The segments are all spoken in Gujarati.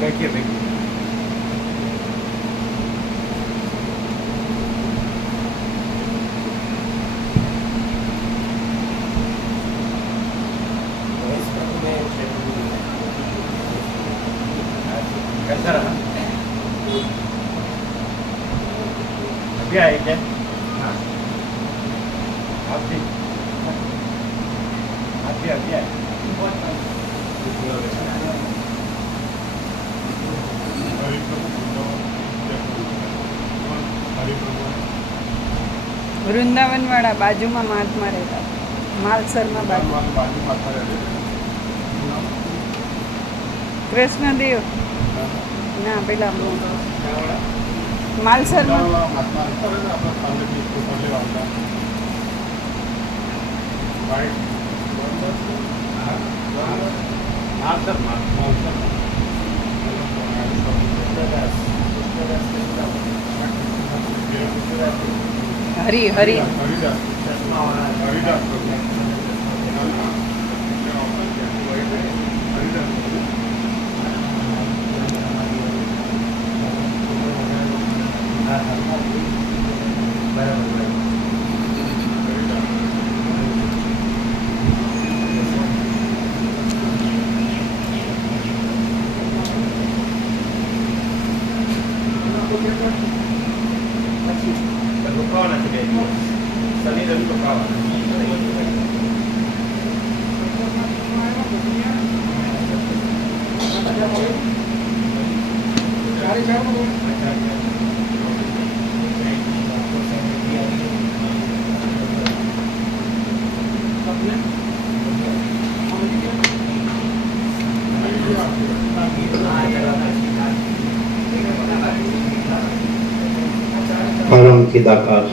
Какие такие? कैसा रहा? अभी आए क्या? हाँ। आप भी अभी आए। વૃંદાવન વાળા બાજુમાં મહાત્મા રહેતા, માલસરમાં બાજુ કૃષ્ણદેવ ના પેલા માલસરમાં હરી હરી Lukawan aja kayak gitu. Seni dan lukawan. परम चिदाकाश,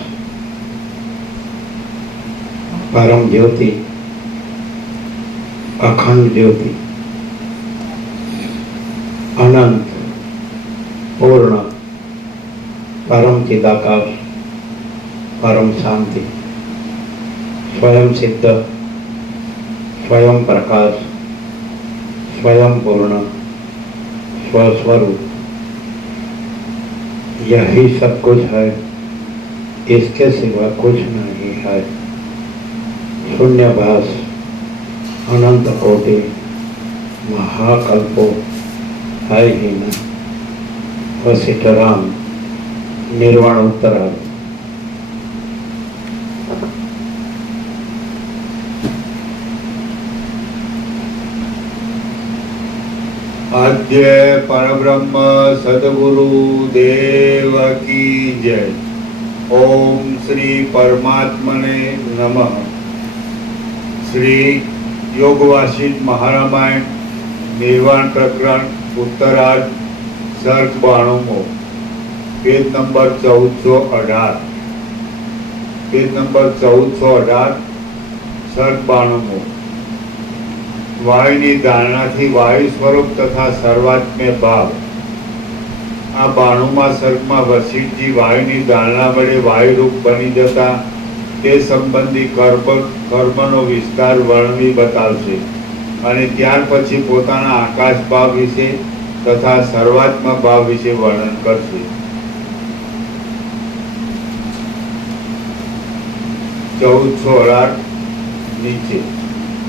परम ज्योति, अखंड ज्योति, अनंत पूर्ण परम चिदाकाश, परम शांति, स्वयं सिद्ध, स्वयं प्रकाश, स्वयं पूर्ण, स्वस्वरूप, यही सब कुछ है, इसके सिवा कुछ नहीं है। शून्यभास, अनंत कोटि, महाकल्पो है ही न। वशिष्ठराम निर्वाण उत्तरार्ध। आद्य परब्रह्म सद्गुरु देव की जय। ओम श्री परमात्मने नमः। श्री योगवासिष्ठ महारामायण निर्वाण प्रकरण उत्तरार्ध सर्ग 92 पेज नंबर 1418 पेज नंबर 1418 सर्ग 92 वायुनी धारणाथी वायु स्वरूप तथा सर्वात्म्य भाव। आ 92 सर्गમાં વશિષ્ઠજી વાયુની ધારણા વડે વાયુરૂપ બની જતા તે સંબંધી કર્મનો વિસ્તાર વર્ણવી બતાવશે અને ત્યાર પછી પોતાના આકાશ ભાવ વિશે તથા સર્વાત્મ ભાવ વિશે વર્ણન કરશે। 1418 નીચે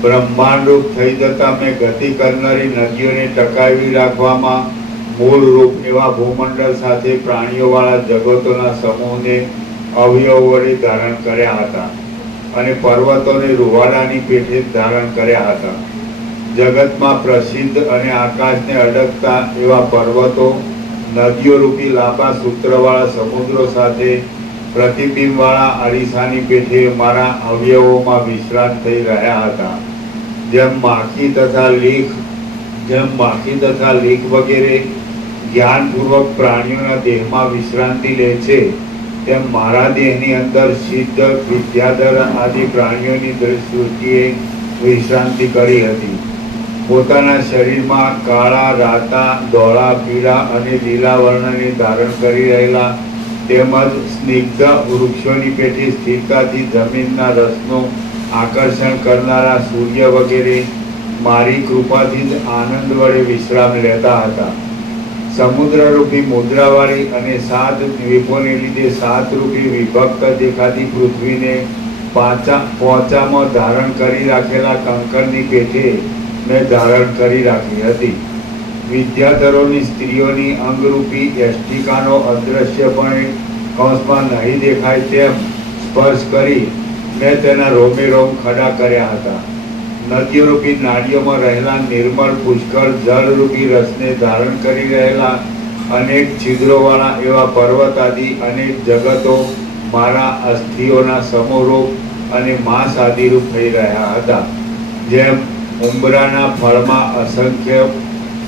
ब्रह्मांड रूप थई जता में गति करनारी नदीओने टकावी राखवामां मूल रूप एवा भूमंडल साथे प्राणीओ वाळा जगतोना समूहने अवयव वडे धारण कर्या हता अने पर्वतोने रुवाडानी पेठे धारण कर्या हता। जगतमां प्रसिद्ध अने आकाशने अडकता एवा पर्वतो नदीओ रूपी लांबा सूत्रवाळा समुद्रो साथे प्रतिबिंबवाळा अरीसानी पेठे मारा अवयवोमां विश्रांत थई रह्या हता। जेम माखी तथा लीख वगैरह ज्ञानपूर्वक प्राणीओना देहमां विश्रांति ले छे तेम मारा देहनी अंदर सिद्ध विद्याधर आदि प्राणीओनी दृष्टिए विश्रांति करी हती। पोताना शरीरमां काळा राता धोळा पीळा अने लीला वर्णने धारण करी रहेला તેમજ સ્નિગ્ધ વૃક્ષોની પેઠે સ્થિરતાથી જમીનના રસનું આકર્ષણ કરનારા સૂર્ય વગેરે મારી કૃપાથી જ આનંદ વડે વિશ્રામ લેતા હતા। સમુદ્રરૂપી મુદ્રાવાળી અને 7 દ્વીપોને લીધે 7 રૂપી વિભક્ત દેખાતી પૃથ્વીને પોચામાં ધારણ કરી રાખેલા કંકરની પેઠે મેં ધારણ કરી રાખી હતી. વિદ્યાધરોની સ્ત્રીઓની અંગરૂપી યષ્ટિકાનો અદૃશ્યપણે કૌંસમાં નહીં દેખાય તેમ સ્પર્શ કરી મેં તેના રોમે રોમ ખડા કર્યા હતા. નદીઓરૂપી નાળીઓમાં રહેલા નિર્મળ પુષ્કળ જળરૂપી રસને ધારણ કરી રહેલા અનેક છિદ્રોવાળા એવા પર્વત આદિ અનેક જગતો મારા અસ્થિઓના સમોરૂપ અને માંસ આદિરૂપ થઈ રહ્યા હતા. જેમ ઉંબરાના ફળમાં અસંખ્ય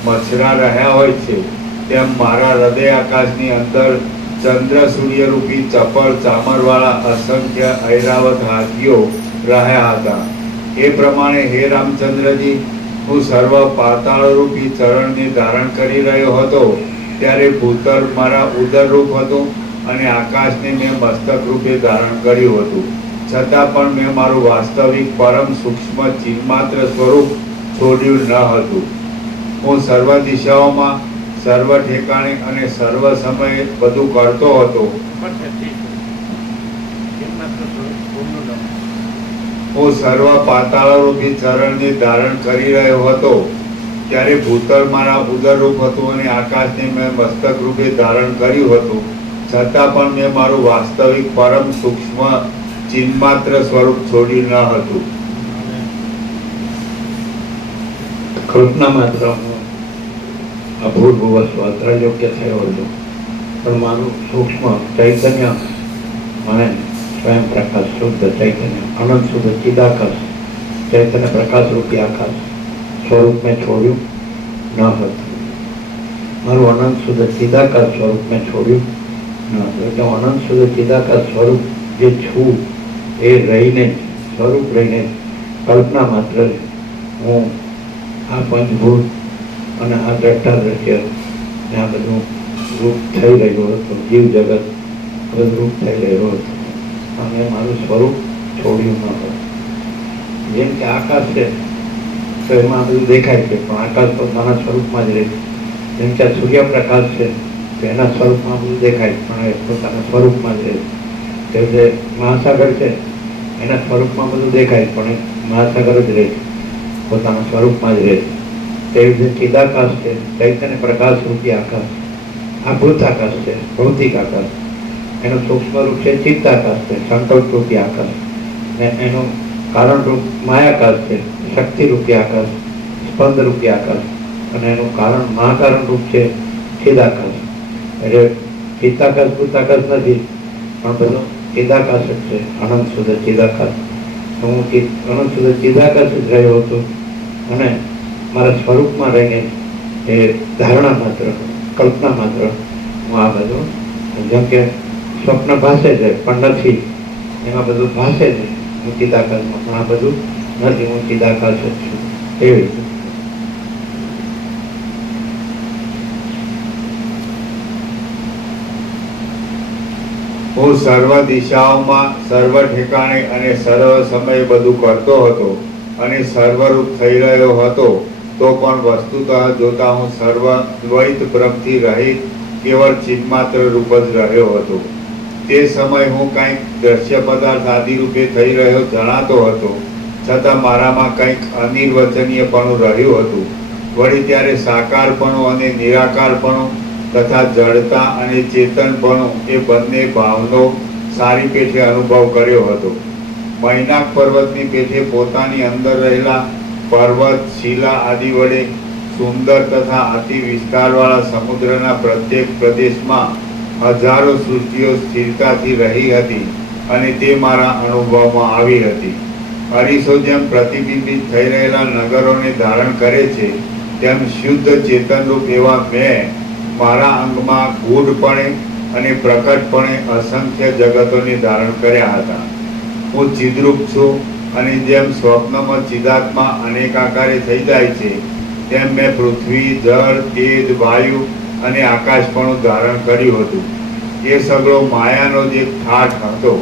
મચ્છરા રહ્યા હોય છે, તેમ મારા હૃદય આકાશની અંદર ચંદ્ર સૂર્યરૂપી ચપળ ચામરવાળા અસંખ્ય ઐરાવત હાથીઓ રહ્યા હતા. એ પ્રમાણે હે રામચંદ્રજી, હું સર્વ પાતાળરૂપી ચરણને ધારણ કરી રહ્યો હતો ત્યારે ભૂતળ મારા ઉદરરૂપ હતું અને આકાશને મેં મસ્તક રૂપે ધારણ કર્યું હતું. છતાં પણ મેં મારું વાસ્તવિક પરમ સૂક્ષ્મ ચિન્માત્ર સ્વરૂપ છોડ્યું ન હતું. હું સર્વ દિશાઓમાં, સર્વ ઠેકાણે અને સર્વ સમયે બધું કરતો હતો. હું સર્વ પાતાળરૂપી ચરણને ધારણ કરી રહ્યો હતો ત્યારે ભૂતળ મારા ઉદરરૂપ હતું અને આકાશને મેં મસ્તક રૂપે ધારણ કર્યું હતું. છતાં પણ મેં મારું વાસ્તવિક પરમ સૂક્ષ્મ ચિન્માત્ર સ્વરૂપ છોડ્યું ન હતું. કલ્પના માત્ર અભૂતપૂર્વ સ્વતંત્ર યોગ્ય થયો હતો, પણ મારું સૂક્ષ્મ ચૈતન્ય મને સ્વયં પ્રકાશ શુદ્ધ ચૈતન્ય અનંત શુદ્ધ ચિદાકાશ ચૈતન્ય પ્રકાશ રૂપી આકાશ સ્વરૂપ મેં છોડ્યું ન હતું. મારું અનંત શુદ્ધ ચિદાકાશ સ્વરૂપ મેં છોડ્યું ન હતું. એટલે અનંત શુદ્ધ ચિદાકાશ સ્વરૂપ જે છું એ રહીને સ્વરૂપ રહીને કલ્પના માત્ર હું આ પંચભૂત અને આ દ્રષ્ટા દ્રશ્ય ને આ બધું રૂપ થઈ રહ્યું હતું. જીવ જગત બધું રૂપ થઈ રહ્યું હતું અને મારું સ્વરૂપ છોડ્યું ન હતું. જેમ કે આકાશ છે તો એમાં બધું દેખાય છે, પણ આકાશ પોતાના સ્વરૂપમાં જ રહે. જેમ કે સૂર્યપ્રકાશ છે તો એના સ્વરૂપમાં બધું દેખાય, પણ એ પોતાના સ્વરૂપમાં જ રહે. તે જે મહાસાગર છે એના સ્વરૂપમાં બધું દેખાય, પણ એ મહાસાગર જ રહે, પોતાના સ્વરૂપમાં જ રહે. તેવી રીતે ચિદાકાશ છે, ચૈતન્ય પ્રકાશ રૂપી આકાશ, આ ભૂત આકાશ છે, ભૌતિક આકાશ. એનું સૂક્ષ્મ રૂપ છે ચિત્તાકાશ છે, સંકલ્પ રૂપી આકાશ. ને એનું કારણ રૂપ માયાકાશ છે, શક્તિ રૂપી આકાશ, સ્પંદ રૂપી આકાશ. અને એનું કારણ મહાકારણ રૂપ છે ચિદાકાશ. એટલે ચિત્તાકાશ ભૂતાકાશ નથી, પણ બધું ચિદાકાશ જ છે, અનંત શુદ્ધ ચિદાકાશ. હું અનંત શુદ્ધ ચિદાકાશ જ રહ્યો હતો અને મારા સ્વરૂપમાં રહીને એ ધારણા માત્ર, કલ્પના માત્ર હું આ બધું, જેમ કે સ્વપ્ન ભાસે છે પણ નથી, એમાં બધું ભાસે છે હું ચિદાકાશમાં, પણ આ બધું નથી, હું ચિદાકાશ જ છું. એવી રીતે હું સર્વ દિશાઓમાં, સર્વ ઠેકાણે અને સર્વ સમયે બધું કરતો હતો અને સર્વરૂપ થઈ રહ્યો હતો, તો પણ વસ્તુતઃ જોતા હું સર્વ દ્વૈત ભ્રમથી રહિત કેવળ ચિન્માત્ર રૂપ જ રહ્યો હતો. તે સમય હું કંઈક દ્રશ્ય પદાર્થ આદિ રૂપે થઈ રહ્યો જણાતો હતો, છતાં મારામાં કંઈક અનિર્વચનીયપણું રહ્યું હતું. વળી ત્યારે સાકારપણું અને નિરાકારપણું તથા જડતા અને ચેતનપણું એ બંને ભાવનો સારી પેઠે અનુભવ કર્યો હતો. મૈનાક પર્વતની પેઠે પોતાની અંદર રહેલા પર્વત, શિલા આદિ વડે સુંદર તથા અતિ વિસ્તારવાળા સમુદ્રના પ્રત્યેક પ્રદેશમાં હજારો સૃષ્ટિઓ સ્થિરતાથી રહી હતી અને તે મારા અનુભવમાં આવી હતી. અરીસો જેમ પ્રતિબિંબિત થઈ રહેલા નગરોને ધારણ કરે છે, તેમ શુદ્ધ ચેતનરૂપ એવા મેં મારા અંગમાં ગૂઢપણે અને પ્રકટપણે અસંખ્ય જગતોને ધારણ કર્યા હતા. હું ચિદ્રૂપ છું અને જેમ સ્વપ્નમાં ચિદાત્મા અનેક આકારે થઈ જાય છે, તેમ મેં પૃથ્વી, જળ, તેજ, વાયુ અને આકાશપણું ધારણ કર્યું હતું. એ સગળો માયાનો જ એક ઠાઠ હતો.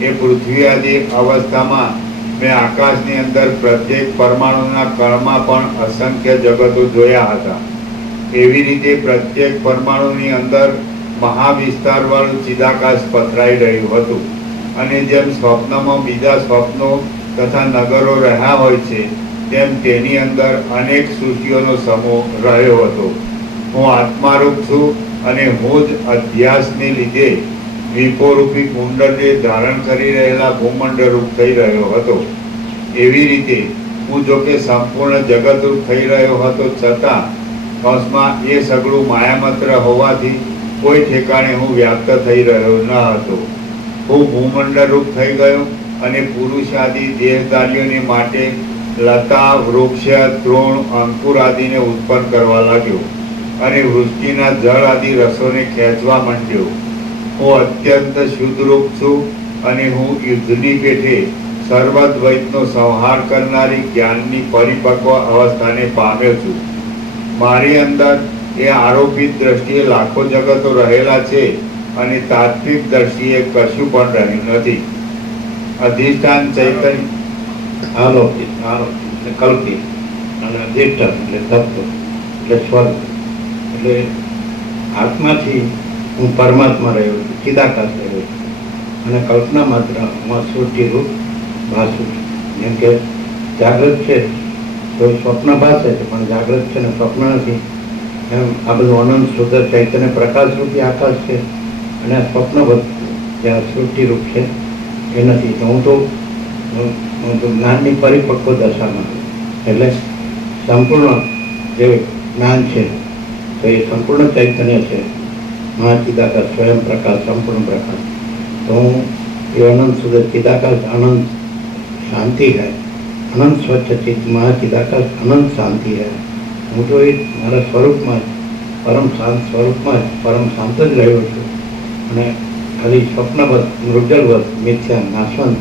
એ પૃથ્વી આદિ અવસ્થામાં મેં આકાશની અંદર પ્રત્યેક પરમાણુના કણમાં પણ અસંખ્ય જગતો જોયા હતા. એવી રીતે પ્રત્યેક પરમાણુની અંદર મહાવિસ્તારવાળું ચિદાકાશ પથરાઈ રહ્યું હતું. અને જેમ સ્વપ્નમાં બીજા સ્વપ્નો તથા નગરો રહ્યા હોય છે, તેમ તેની અંદર અનેક સૃષ્ટિઓનો સમૂહ રહ્યો હતો. હું આત્મારૂપ છું અને હું જ અધ્યાસને લીધે દ્વીપોરૂપી કુંડળને ધારણ કરી રહેલા ભૂમંડળરૂપ થઈ રહ્યો હતો. એવી રીતે હું જોકે સંપૂર્ણ જગતરૂપ થઈ રહ્યો હતો, છતાં કૌંસમાં એ સગળું માયામાત્ર હોવાથી કોઈ ઠેકાણે હું વ્યાપ્ત થઈ રહ્યો ન હતો. હું ભૂમંડળરૂપ થઈ ગયો અને પુરુષાદિ દેહધારીઓને માટે લતા, વૃક્ષ, તૃણ, અંકુર આદિને ઉત્પન્ન કરવા લાગ્યો અને વૃષ્ટિના જળ આદિ રસોને ખેંચવા માંડ્યો. હું અત્યંત શુદ્ધરૂપ છું અને હું યુદ્ધની પેઠે સર્વદ્વૈતનો સંહાર કરનારી જ્ઞાનની પરિપક્વ અવસ્થાને પામ્યો છું. મારી અંદર એ આરોપિત દ્રષ્ટિએ લાખો જગતો રહેલા છે અને તાત્વિક દ્રષ્ટિએ કશું પણ રહ્યું નથી. અધિષ્ઠાન ચૈતન્ય આરોપિત એટલે કલ્પિત, અને અધિષ્ઠાન એટલે તત્વ એટલે સ્વર્ગ. એટલે આત્માથી હું પરમાત્મા રહ્યો છું, ચિદાકાશ રહ્યો છું, અને કલ્પના માત્ર હું સૃષ્ટિરૂપ ભાસું છું. જેમ કે જાગૃત છે તો સ્વપ્ન ભાસે છે, પણ જાગૃત છે ને સ્વપ્ન નથી. એમ આ બધું અનંત શુદ્ધ ચૈતન્ય પ્રકાશરૂપી આકાશ છે, અને આ સ્વપ્ન જે આ સૃષ્ટિરૂપ છે એ નથી. તો હું તો જ્ઞાનની પરિપક્વ દશામાં, એટલે સંપૂર્ણ જે જ્ઞાન છે તો એ સંપૂર્ણ ચૈતન્ય છે, મહાચિદાકાશ, સ્વયં પ્રકાશ, સંપૂર્ણ પ્રકાશ. તો હું એ અનંત શુદ્ધ ચિદાકાશ, અનંત શાંતિ है, अनंत स्वच्छ चित्त महाचिदाकाश, अनंत शांति है. હું તો એ મારા સ્વરૂપમાં જ, પરમ શાંત સ્વરૂપમાં જ પરમ શાંત જ રહ્યો છું. અને ખાલી સ્વપ્નવત, મૃગલવત, મિથ્યા, નાશવંત,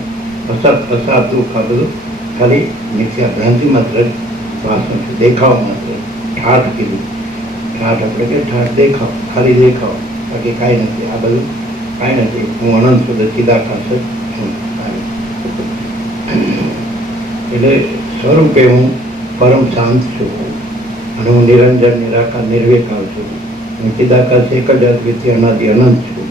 અસત, અસાત, દુઃખ, આ બધું ખાલી મિથ્યા ભ્રાંતિ માત્ર જ વાસન છે, દેખાવ માત્ર. ઠાઠ કીધું, ઠાઠ આપણે કે ઠાઠ દેખાવ, ખાલી દેખાવ, બાકી કાંઈ નથી. આ બધું કાંઈ નથી. હું અનંત શુદ્ધ ચિદાકાશ જ છું. એટલે સ્વરૂપે હું પરમ શાંત છું, અને હું નિરંજન, નિરાકાર, નિર્વિકાર છું. હું ચિદાકાશ એક જ અદ્વિતીય અનાદિ અનંત છું.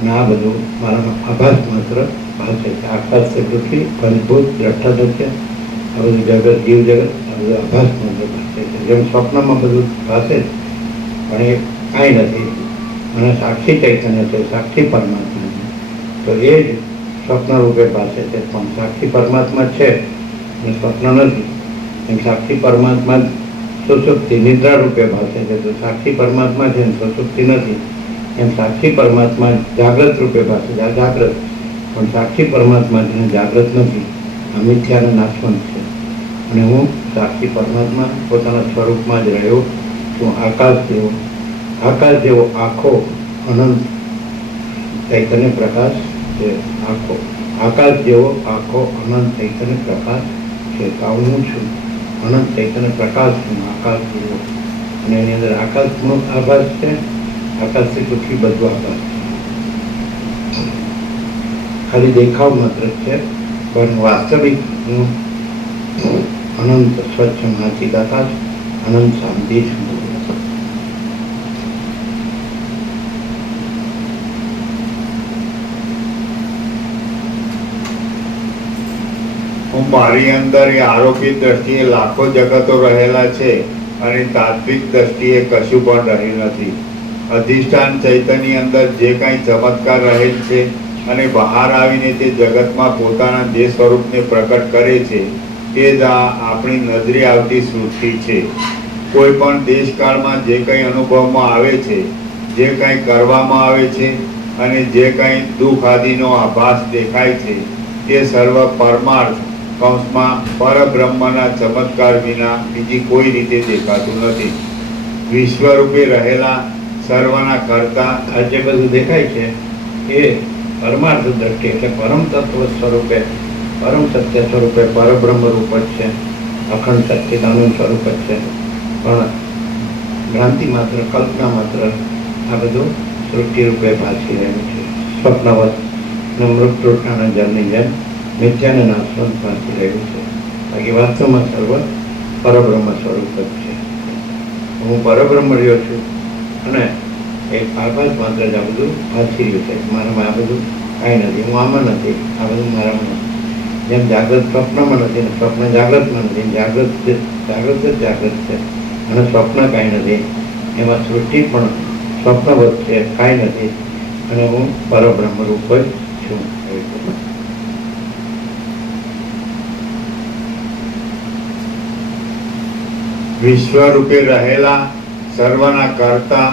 અને આ બધું મારામાં આભાસ માત્ર ભાષે છે. આકાશ છે, પૃથ્વી, પંચભૂત, દ્રષ્ટાદૃશ્ય, આ બધું જગત, જીવ જગત, આ બધું આભાસ માત્ર ભાષે છે. જેમ સ્વપ્નમાં બધું ભાષે છે, પણ એ કાંઈ નથી. અને સાક્ષી ચૈતન્ય છે, સાક્ષી પરમાત્મા છે, તો એ જ સ્વપ્ન રૂપે ભાષે છે. પણ સાક્ષી પરમાત્મા છે અને સ્વપ્ન નથી. એમ સાક્ષી પરમાત્મા સુષુપ્તિ, નિદ્રા રૂપે ભાષે છે. તો સાક્ષી પરમાત્મા છે ને સુષુપ્તિ નથી. એમ સાક્ષી પરમાત્મા જાગ્રત રૂપે ભાષે છે, આ જાગ્રત. પણ સાક્ષી પરમાત્મા છે ને જાગ્રત નથી. આ મિથ્યા અને નાશવંત છે. અને હું સાક્ષી પરમાત્મા પોતાના સ્વરૂપમાં જ રહ્યો છું. આકાશ જેવો આખો અનંત ચૈતન્ય પ્રકાશ છે. આકાશ જેવો આખો અનંત ચૈતન્ય પ્રકાશ છે. તો હું છું, અનંત ચૈતન્ય પ્રકાશ છું, આકાશ જેવો. અને એની અંદર આકાશનો આભાસ છે, આકાશથી પૃથ્વી બધું આભાસ છે. ખાલી દેખાવ માત્ર છે, પણ વાસ્તવિક હું અનંત સ્વચ્છ મહાચિદાકાશ, અનંત શાંતિ છું. મારી અંદર એ આરોપિત દ્રષ્ટિએ લાખો જગતો રહેલા છે અને તાત્વિક દ્રષ્ટિએ કશું પણ રહ્યું નથી. અધિષ્ઠાન ચૈતન્ય અંદર જે કાંઈ ચમત્કાર રહેલ છે અને બહાર આવીને તે જગતમાં પોતાના જે સ્વરૂપને પ્રકટ કરે છે, તે જ આ આપણી નજરે આવતી સૃષ્ટિ છે. કોઈ પણ દેશકાળમાં જે કંઈ અનુભવમાં આવે છે, જે કાંઈ કરવામાં આવે છે અને જે કાંઈ દુઃખ આદિનો આભાસ દેખાય છે, તે સર્વ પરમાર્થ કૌંસમાં પરબ્રહ્મના ચમત્કાર વિના બીજી કોઈ રીતે દેખાતું નથી. વિશ્વરૂપે રહેલા સર્વના કરતા આ જે બધું દેખાય છે એ પરમાર્થ દ્રષ્ટિ એટલે પરમ તત્વ સ્વરૂપે, પરમ સત્ય સ્વરૂપે, પરબ્રહ્મ રૂપ જ છે, અખંડ સચ્ચિદાનંદ સ્વરૂપ જ છે. પણ ભ્રાંતિ માત્ર, કલ્પના માત્ર આ બધું સૃષ્ટિ રૂપે ભાસી રહ્યું છે. સ્વપ્નવત અને મૃત્યુના જળની જેમ મિથ્યાને નાશવંત ભાસી રહ્યું છે. બાકી વાસ્તવમાં સર્વ પરબ્રહ્મ સ્વરૂપ જ છે. હું પરબ્રહ્મ રહ્યો છું અને એક આભાસ માત્ર જ આ બધું વાંચી રહ્યું છે. મારામાં આ બધું કાંઈ નથી, હું આમાં નથી, આ બધું મારામાં નથી. જેમ જાગ્રત સ્વપ્નમાં નથી ને સ્વપ્ન જાગ્રતમાં નથી, જાગ્રત જ જાગ્રત છે અને સ્વપ્ન કાંઈ નથી. એમાં સૃષ્ટિ પણ સ્વપ્નવત છે, કાંઈ નથી અને હું પરબ્રહ્મ રૂપ જ છું. વિશ્વ રૂપે રહેલા સર્વના કર્તા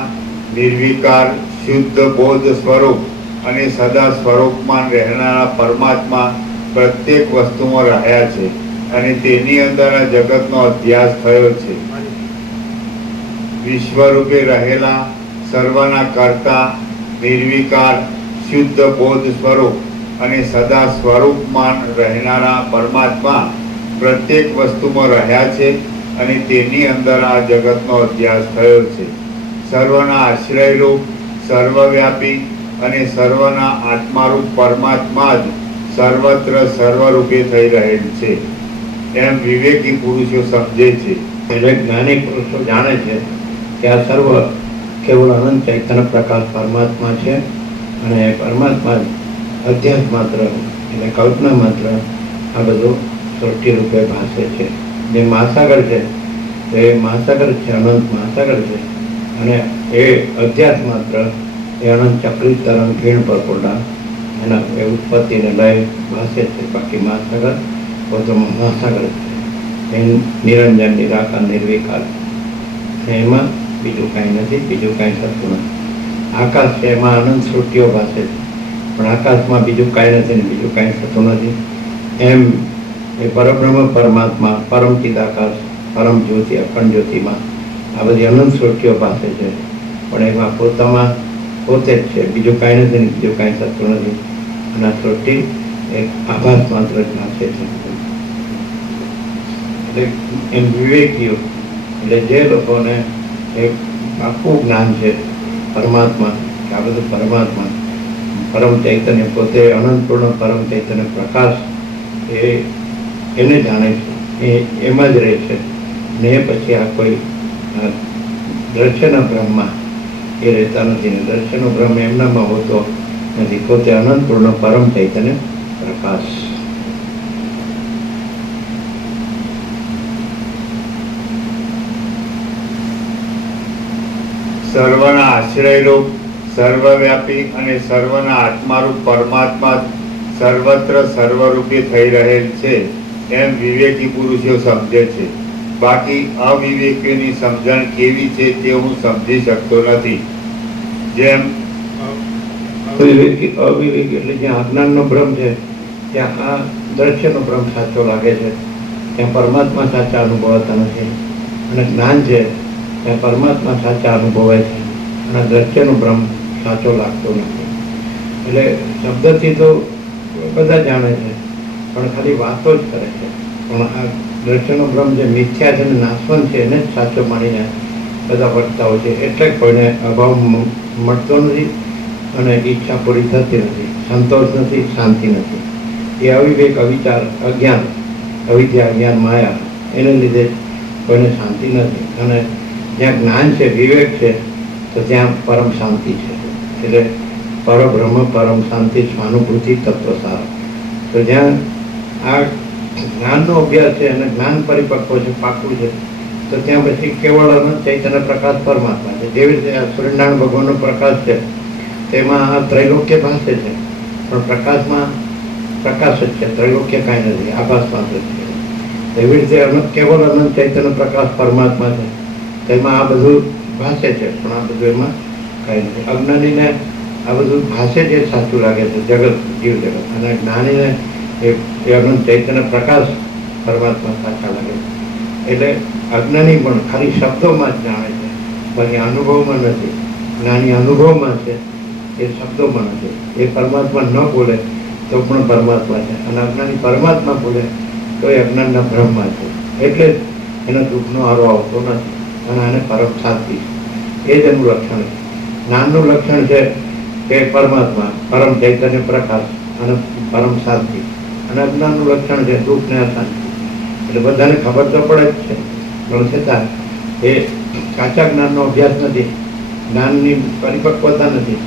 નિર્વિકાર શુદ્ધ બોધ સ્વરૂપ અને સદા સ્વરૂપમાં રહેનારા પરમાત્મા પ્રત્યેક વસ્તુમાં રહ્યા છે અને તેની અંદર આ જગતનો અધ્યાસ થયો છે. વિશ્વ રૂપે રહેલા સર્વના કર્તા નિર્વિકાર શુદ્ધ બોધ સ્વરૂપ અને સદા સ્વરૂપમાં રહેનારા પરમાત્મા પ્રત્યેક વસ્તુમાં રહ્યા છે અને તેની અંદર આ જગતનો અધ્યાસ થયો છે. સર્વના આશ્રયરૂપ સર્વવ્યાપી અને સર્વના આત્મારૂપ પરમાત્મા જ સર્વત્ર સર્વરૂપે થઈ રહેલ છે એમ વિવેકી પુરુષો સમજે છે. એટલે જ્ઞાની પુરુષો જાણે છે કે આ સર્વ કેવળ અનંત ચૈતન્ય પ્રકાશ પરમાત્મા છે અને પરમાત્મા અધ્યાસ માત્ર એટલે કલ્પના માત્ર આ બધું સૃષ્ટિ રૂપે ભાસે છે. જે મહાસાગર છે એ મહાસાગર છે, અનંત મહાસાગર છે અને એ અધ્યાસ માત્ર એ અનંત ચક્રી તરંગ ખીણ પર પોતા એના એ ઉત્પત્તિને લય ભાસે છે. બાકી મહાસાગર પોતામાં મહાસાગર છે, એ નિરંજન નિરાકાર નિર્વિકાર અને એમાં બીજું કાંઈ નથી, બીજું કાંઈ થતું નથી. આકાશ છે એમાં અનંત સૃષ્ટિઓ ભાસે છે પણ આકાશમાં બીજું કાંઈ નથી ને બીજું કાંઈ થતું નથી. એમ એ પરબ્રહ્મ પરમાત્મા પરમ ચિદાકાશ પરમ જ્યોતિ અખંડ જ્યોતિમાં આ બધી અનંત સૃષ્ટિઓ પાસે છે પણ એમાં પોતામાં પોતે જ છે, બીજું કાંઈ નથી ને બીજું કાંઈ થતું નથી અને આ સૃષ્ટિ એક આભાસ માત્ર જ ભાસે છે. એટલે એમ વિવેકીઓ એટલે જે લોકોને એક આખું જ્ઞાન છે પરમાત્મા કે આ બધું પરમાત્મા પરમ ચૈતન્ય પોતે અનંતપૂર્ણ પરમ ચૈતન્ય પ્રકાશ એને જાણે છે, એમાં જ રહે છે ને એ પછી આ કોઈ દ્રશ્યના બ્રહ્મમાં એ રહેતા નથી ને દર્શનનો બ્રહ્મ એમનામાં હોતો નથી. પોતે અનંતપૂર્ણ પરમ ચૈતન્ય પ્રકાશ. સર્વના આશ્રયરૂપ સર્વવ્યાપી અને સર્વના આત્મારૂપ પરમાત્મા સર્વત્ર સર્વરૂપે થઈ રહેલ છે એમ વિવેકી પુરુષો સમજે છે. બાકી અવિવેકીઓની સમજણ કેવી છે તે હું સમજી શકતો નથી. જેમ અવિવેકી એટલે જ્યાં અજ્ઞાનનો ભ્રમ છે ત્યાં આ દ્રશ્યનો ભ્રમ સાચો લાગે છે, ત્યાં પરમાત્મા સાચા અનુભવાતા નથી અને જ્ઞાન છે ત્યાં પરમાત્મા સાચા અનુભવાય છે અને દ્રશ્યનો ભ્રમ સાચો લાગતો નથી. એટલે શબ્દથી તો બધા જાણે છે પણ ખાલી વાતો જ કરે છે પણ આ દ્રશ્યનો ભ્રમ જે મિથ્યા છે ને નાશવંત છે એને જ સાચો માનીને બધા ભટતા હોય છે. એટલે કોઈને અભાવ મળતો નથી અને ઈચ્છા પૂરી થતી નથી, સંતોષ નથી, શાંતિ નથી. એ અવિવેક અવિચાર અજ્ઞાન અવિદ્યા અજ્ઞાન માયા એને લીધે કોઈને શાંતિ નથી અને જ્યાં જ્ઞાન છે વિવેક છે તો ત્યાં પરમ શાંતિ છે. એટલે પરબ્રહ્મ પરમ શાંતિ સ્વાનુભૂતિ તત્વસાર. તો જ્યાં આ જ્ઞાનનો અભ્યાસ છે અને જ્ઞાન પરિપક્વ છે, પાકું છે તો ત્યાં પછી કેવળ અનંત ચૈતન્ય પ્રકાશ પરમાત્મા છે. જેવી રીતે આ સૂર્યનારાયણ ભગવાનનો પ્રકાશ છે તેમાં આ ત્રૈલોક્ય ભાસે છે પણ પ્રકાશમાં પ્રકાશ જ છે, ત્રૈલોક્ય કાંઈ નથી, આભાસ માત્ર છે. એવી રીતે કેવળ અનંત ચૈતન્ય પ્રકાશ પરમાત્મા છે તેમાં આ બધું ભાસે છે પણ આ બધું એમાં કાંઈ નથી. અજ્ઞાનીને આ બધું ભાષે જે સાચું લાગે છે જગત જીવ જગત અને જ્ઞાનીને એ અનંત ચૈતન્ય પ્રકાશ પરમાત્મા સાચા લાગે છે. એટલે અજ્ઞાની પણ ખાલી શબ્દોમાં જ જાણે છે બાકી અનુભવમાં નથી. જ્ઞાની અનુભવમાં છે એ શબ્દોમાં નથી. એ પરમાત્મા ન બોલે તો પણ પરમાત્મા છે અને અજ્ઞાની પરમાત્મા બોલે તો એ અજ્ઞાનના બ્રહ્મમાં છે. એટલે જ એનો દુઃખનો આરો આવતો નથી અને આને પરમ શાંતિ છે. એ જ એનું લક્ષણ છે. જ્ઞાનનું લક્ષણ છે કે પરમાત્મા પરમ ચૈતન્ય પ્રકાશ અને પરમ શાંતિ અને અજ્ઞાનનું લક્ષણ છે દુઃખ ને અશાંતિ. એટલે બધાને ખબર તો પડે જ છે પણ છતાં એ કાચા જ્ઞાનનો અભ્યાસ નથી, જ્ઞાનની પરિપક્વતા નથી,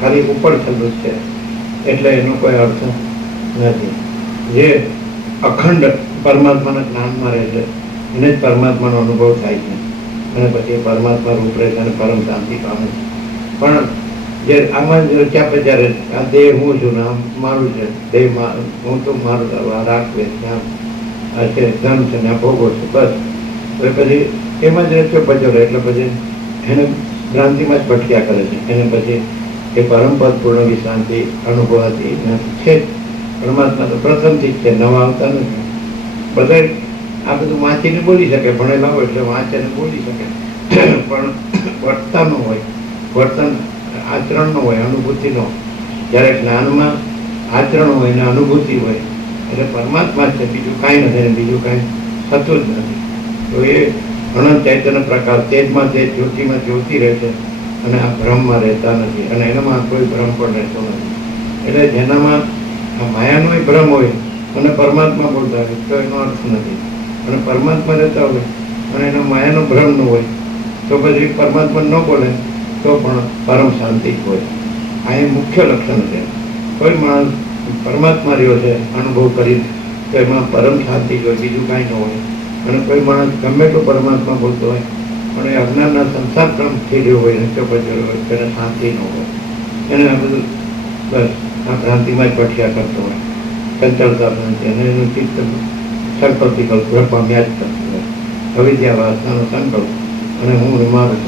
ખાલી ઉપર થતું છે, એટલે એનો કોઈ અર્થ નથી. જે અખંડ પરમાત્માના જ્ઞાનમાં રહે છે એને જ પરમાત્માનો અનુભવ થાય છે અને પછી એ પરમાત્મા રૂપ રહે છે અને પરમ શાંતિ પામે છે. પણ જે આમાં જ રચ્યા પચ્યા રહે છે, આ દેહ હું છું ને આમ મારું છે, દેહ હું તો મારું રાખવે ત્યાં આ છે ધન છે ને આ ભોગો છે, બસ. એટલે પછી એમાં જ રચ્યો પચ્યો રહે, એટલે પછી એને ભ્રાંતિમાં જ ભટક્યા કરે છે. એને પછી એ પરમપદ પૂર્ણ વિશ્રાંતિ અનુભવાતી છે. પરમાત્મા તો પ્રથમથી જ છે, નવા આવતા નથી. બધા આ બધું વાંચીને બોલી શકે, ભણેલા હોય એટલે વાંચીને બોલી શકે, પણ વર્તતા ન હોય, વર્તન આચરણ ન હોય, અનુભૂતિ ન હોય. જ્યારે જ્ઞાનમાં આચરણ હોય ને અનુભૂતિ હોય એટલે પરમાત્મા છે, બીજું કાંઈ નથી, ને બીજું કાંઈ થતું જ નથી. તો એ અનંત ચૈતન્ય પ્રકાશ તેજમાં તે જ્યોતિમાં જ્યોતિ રહે છે અને આ ભ્રમમાં રહેતા નથી, અને એનામાં કોઈ ભ્રમ પણ રહેતો નથી. એટલે જેનામાં આ માયાનો ભ્રમ હોય અને પરમાત્મા બોલતા હોય તો એનો અર્થ નથી, અને પરમાત્મા રહેતા હોય અને એનો માયાનો ભ્રમ ન હોય તો પછી પરમાત્મા ન બોલે તો પણ પરમ શાંતિ જ હોય. આ એ મુખ્ય લક્ષણ છે. કોઈ માણસ પરમાત્મા રહ્યો છે અનુભવ કરી તો એમાં પરમ શાંતિ જ હોય, બીજું કાંઈ ન હોય. અને કોઈ માણસ ગમે તો પરમાત્મા બોલતો હોય પણ એ અજ્ઞાનના સંસાર ક્રમથી રહ્યો હોય, રચ્યો પચ્યો હોય, તેને શાંતિ ન હોય. એને આ બધું બસ આ ભ્રાંતિમાં જ ભટક્યા કરતો હોય, ચંચળતા ભ્રાંતિ, અને એનું ચિત્ત સંકલ્પ વિકલ્પ પામ્યા જ કરતું હોય. અવિદ્યા વાસનાનો સંકલ્પ અને હું મારું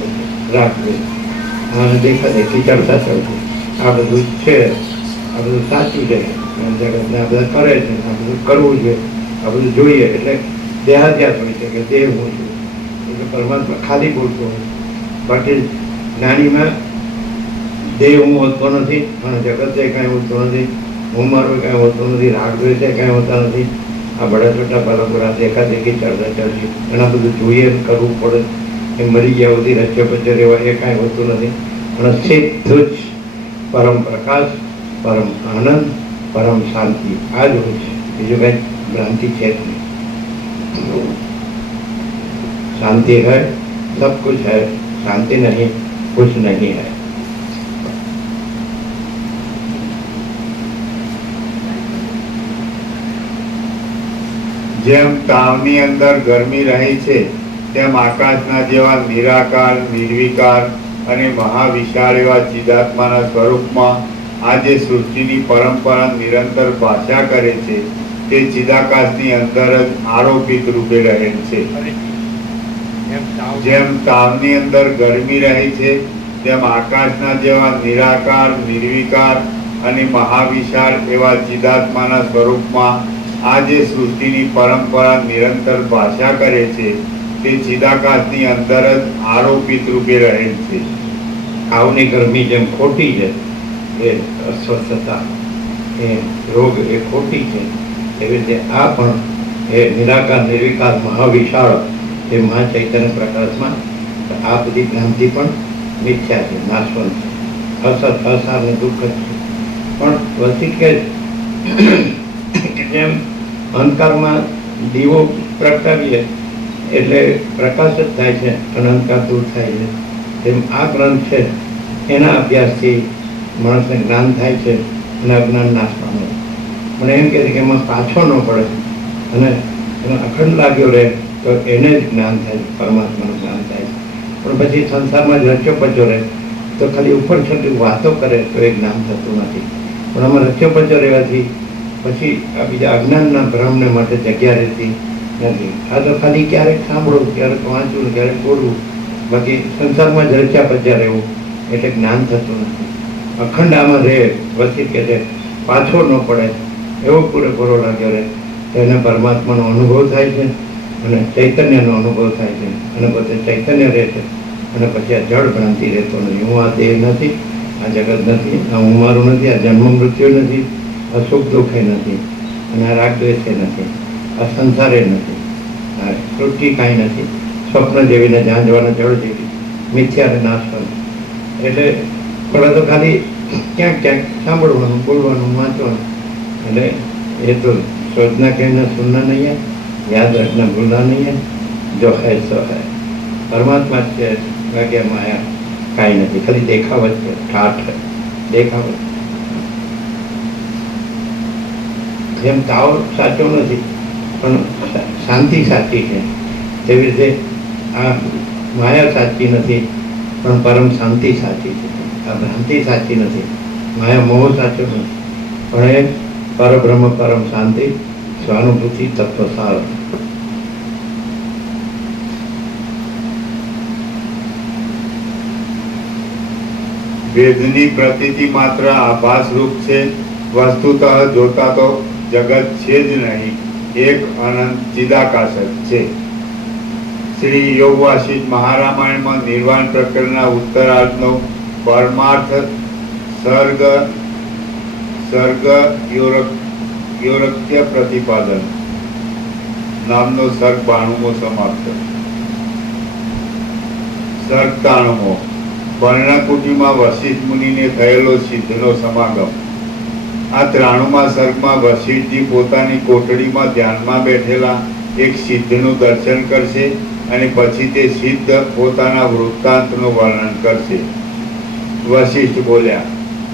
રાખવે અને દેખાદેખી ચડતા ચડતું આ બધું છે, આ બધું સાચું છે, જગતને આ બધા કરે છે, આ બધું કરવું જોઈએ, આ બધું જોઈએ. એટલે દેહાદ્યાસ હોય છે કે દેહ હું છું, એટલે પરમાત્મા ખાલી બોલતો હોય. બાકી જ્ઞાનીમાં દેહ હું હોતો નથી અને જગતે કાંઈ હોતું નથી, હું મારું કાંઈ હોતું નથી, રાગ દ્વેષે કાંઈ હોતા નથી. આ બડા છોટા બાળકોના દેખાદેખી ચડતા ચડતી એના બધું જોઈએ કરવું પડે. એ મરી ગયા સુધી રચ્યો પચ્યો રહેવા એ કાંઈ હોતું નથી. અને સીધું જ પરમ પ્રકાશ, પરમ આનંદ, પરમ શાંતિ આ જ હોય છે, બીજું કાંઈ ભ્રાંતિ છે જ નહીં. शांति है, सब कुछ है, शांति नहीं कुछ नहीं है. જેમ તાવની અંદર ગરમી રહી છે તેમ આકાશના જેવા નિરાકાર, નિર્વિકાર અને મહાવિશાળ એવા ચિદાત્માના સ્વરૂપમાં આજે સૃષ્ટિની પરંપરા નિરંતર ભાષા કરે છે તે ચિદાકાશની અંદર જ આરોપિત રૂપે રહેલ છે. જેમ તાવની અંદર ગરમી રહી છે તેમ આકાશના જેવા નિરાકાર, નિર્વિકાર અને મહાવિશાળ એવા ચિદાત્માના સ્વરૂપમાં આ જે સૃષ્ટિની પરંપરા નિરંતર ભાષા કરે છે તે ચિદાકાશની અંદર જ આરોપિત રૂપે રહેલ છે. આવની ગરમી જેમ ખોટી છે, એ અસ્વસ્થતા, એ રોગ એ ખોટી છે, એવી રીતે આ પણ એ નિરાકાર, નિર્વિકાર, મહાવિશાળ એ મહા ચૈતન્ય પ્રકાશમાં આ બધી ભ્રાંતિ પણ મિથ્યા છે, નાશવંત છે, અસત, અસાર ને દુઃખ જ છે. પણ વસ્તી કે જેમ અંધકારમાં દીવો પ્રગટાવીએ એટલે પ્રકાશ જ થાય છે અને અંધકાર દૂર થાય છે, તેમ આ ગ્રંથ છે એના અભ્યાસથી માણસને જ્ઞાન થાય છે અને અજ્ઞાન નાશ પામે. મને એમ કહે છે કે એમાં પાછો ન પડે અને એનો અખંડ લાગ્યો રહે તો એને જ જ્ઞાન થાય, પરમાત્માનું જ્ઞાન થાય. પણ પછી સંસારમાં જ રચ્યો પચ્યો રહે તો ખાલી ઉપર છેલ્લી વાતો કરે તો એ જ્ઞાન થતું નથી. પણ આમાં રચ્યો પચ્યો રહેવાથી પછી આ બીજા અજ્ઞાનના ભ્રમને માટે જગ્યા રહેતી નથી. આ તો ખાલી ક્યારેક સાંભળવું, ક્યારેક વાંચવું, ક્યારેક બોલવું, બાકી સંસારમાં જ રચ્યા પચ્યા રહેવું એટલે જ્ઞાન થતું નથી. અખંડ આમાં રહે, વસી કે છે પાછો ન પડે એવો પૂરેપૂરો લાગ્યો રહે તો એને પરમાત્માનો અનુભવ થાય છે અને ચૈતન્યનો અનુભવ થાય છે અને પોતે ચૈતન્ય રહે છે. અને પછી આ જળ ભ્રાંતિ રહેતો નથી. હું આ દેહ નથી, આ જગત નથી, આ હું મારું નથી, આ જન્મ મૃત્યુ નથી, આ સુખ દુઃખે નથી, અને આ રાગ દ્વેષે નથી, આ સંસારે નથી, આ સૃષ્ટિ કાંઈ નથી, સ્વપ્ન જેવીને જ્યાં જવાના જળ જેવી મિથ્યા નાશવાનું. એટલે પણ તો ખાલી ક્યાંક ક્યાંક સાંભળવાનું, બોલવાનું, વાંચવાનું. એટલે એ તો सोचना कहना सुनना नहीं है, याद रखना भूलना नहीं है, जो है सो है. પરમાત્મા છે બાકી આ માયા કાંઈ નથી, ખાલી દેખાવત છે, ઠાઠ દેખાવત. જેમ તાવ સાચો નથી પણ શાંતિ સાચી છે, તેવી રીતે આ માયા સાચી નથી પણ પરમ શાંતિ સાચી છે. આ ભ્રાંતિ સાચી નથી, માયા મોહ સાચો નથી, પણ એ પરબ્રહ્મ પરમ શાંતિ સ્વાનુભૂતિ તત્વ સાર. વેદની પ્રતીતિ માત્ર આભાસ રૂપ છે, વસ્તુતઃ જોતા તો જગત છે જ નહીં, એક અનંત ચિદાકાશ જ છે. શ્રી યોગ વાસિષ્ઠ મહારામાયણમાં નિર્વાણ પ્રકરણના ઉત્તરાર્ધનો પરમાર્થ સર્ગ યોરક્ય પ્રતિપાદન નામનો સર્ગ 92મો સમાપ્ત. સર્ગ 93મો પર્ણકુટીમાં વશિષ્ઠ મુનિને થયેલો સિદ્ધનો સમાગમ. આ 93મા સર્ગમાં વશિષ્ઠજી પોતાની કોટડીમાં ધ્યાનમાં બેઠેલા એક સિદ્ધનું દર્શન કરશે અને પછી તે સિદ્ધ પોતાના વૃત્તાંતનું વર્ણન કરશે. વશિષ્ઠ બોલ્યા,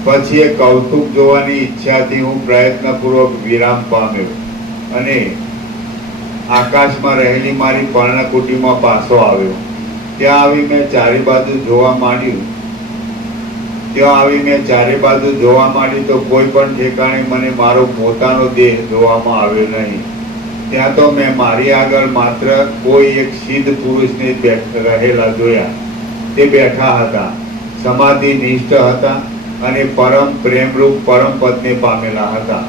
પછી એ કૌતુક જોવાની ઈચ્છાથી હું પ્રયત્નપૂર્વક વિરામ પામ્યો અને આકાશમાં રહેલી મારી પર્ણકુટીમાં પાછો આવ્યો. ત્યાં આવી મેં ચારે બાજુ જોવા માંડ્યું તો કોઈ પણ ઠેકાણે મને મારો પોતાનો દેહ જોવામાં આવ્યો નહીં. ત્યાં તો મેં મારી આગળ માત્ર કોઈ એક સિદ્ધ પુરુષને રહેલા જોયા. તે બેઠા હતા, સમાધિ નિષ્ઠ હતા અને પરમ પ્રેમરૂપ પરમ પદને પામેલા હતા.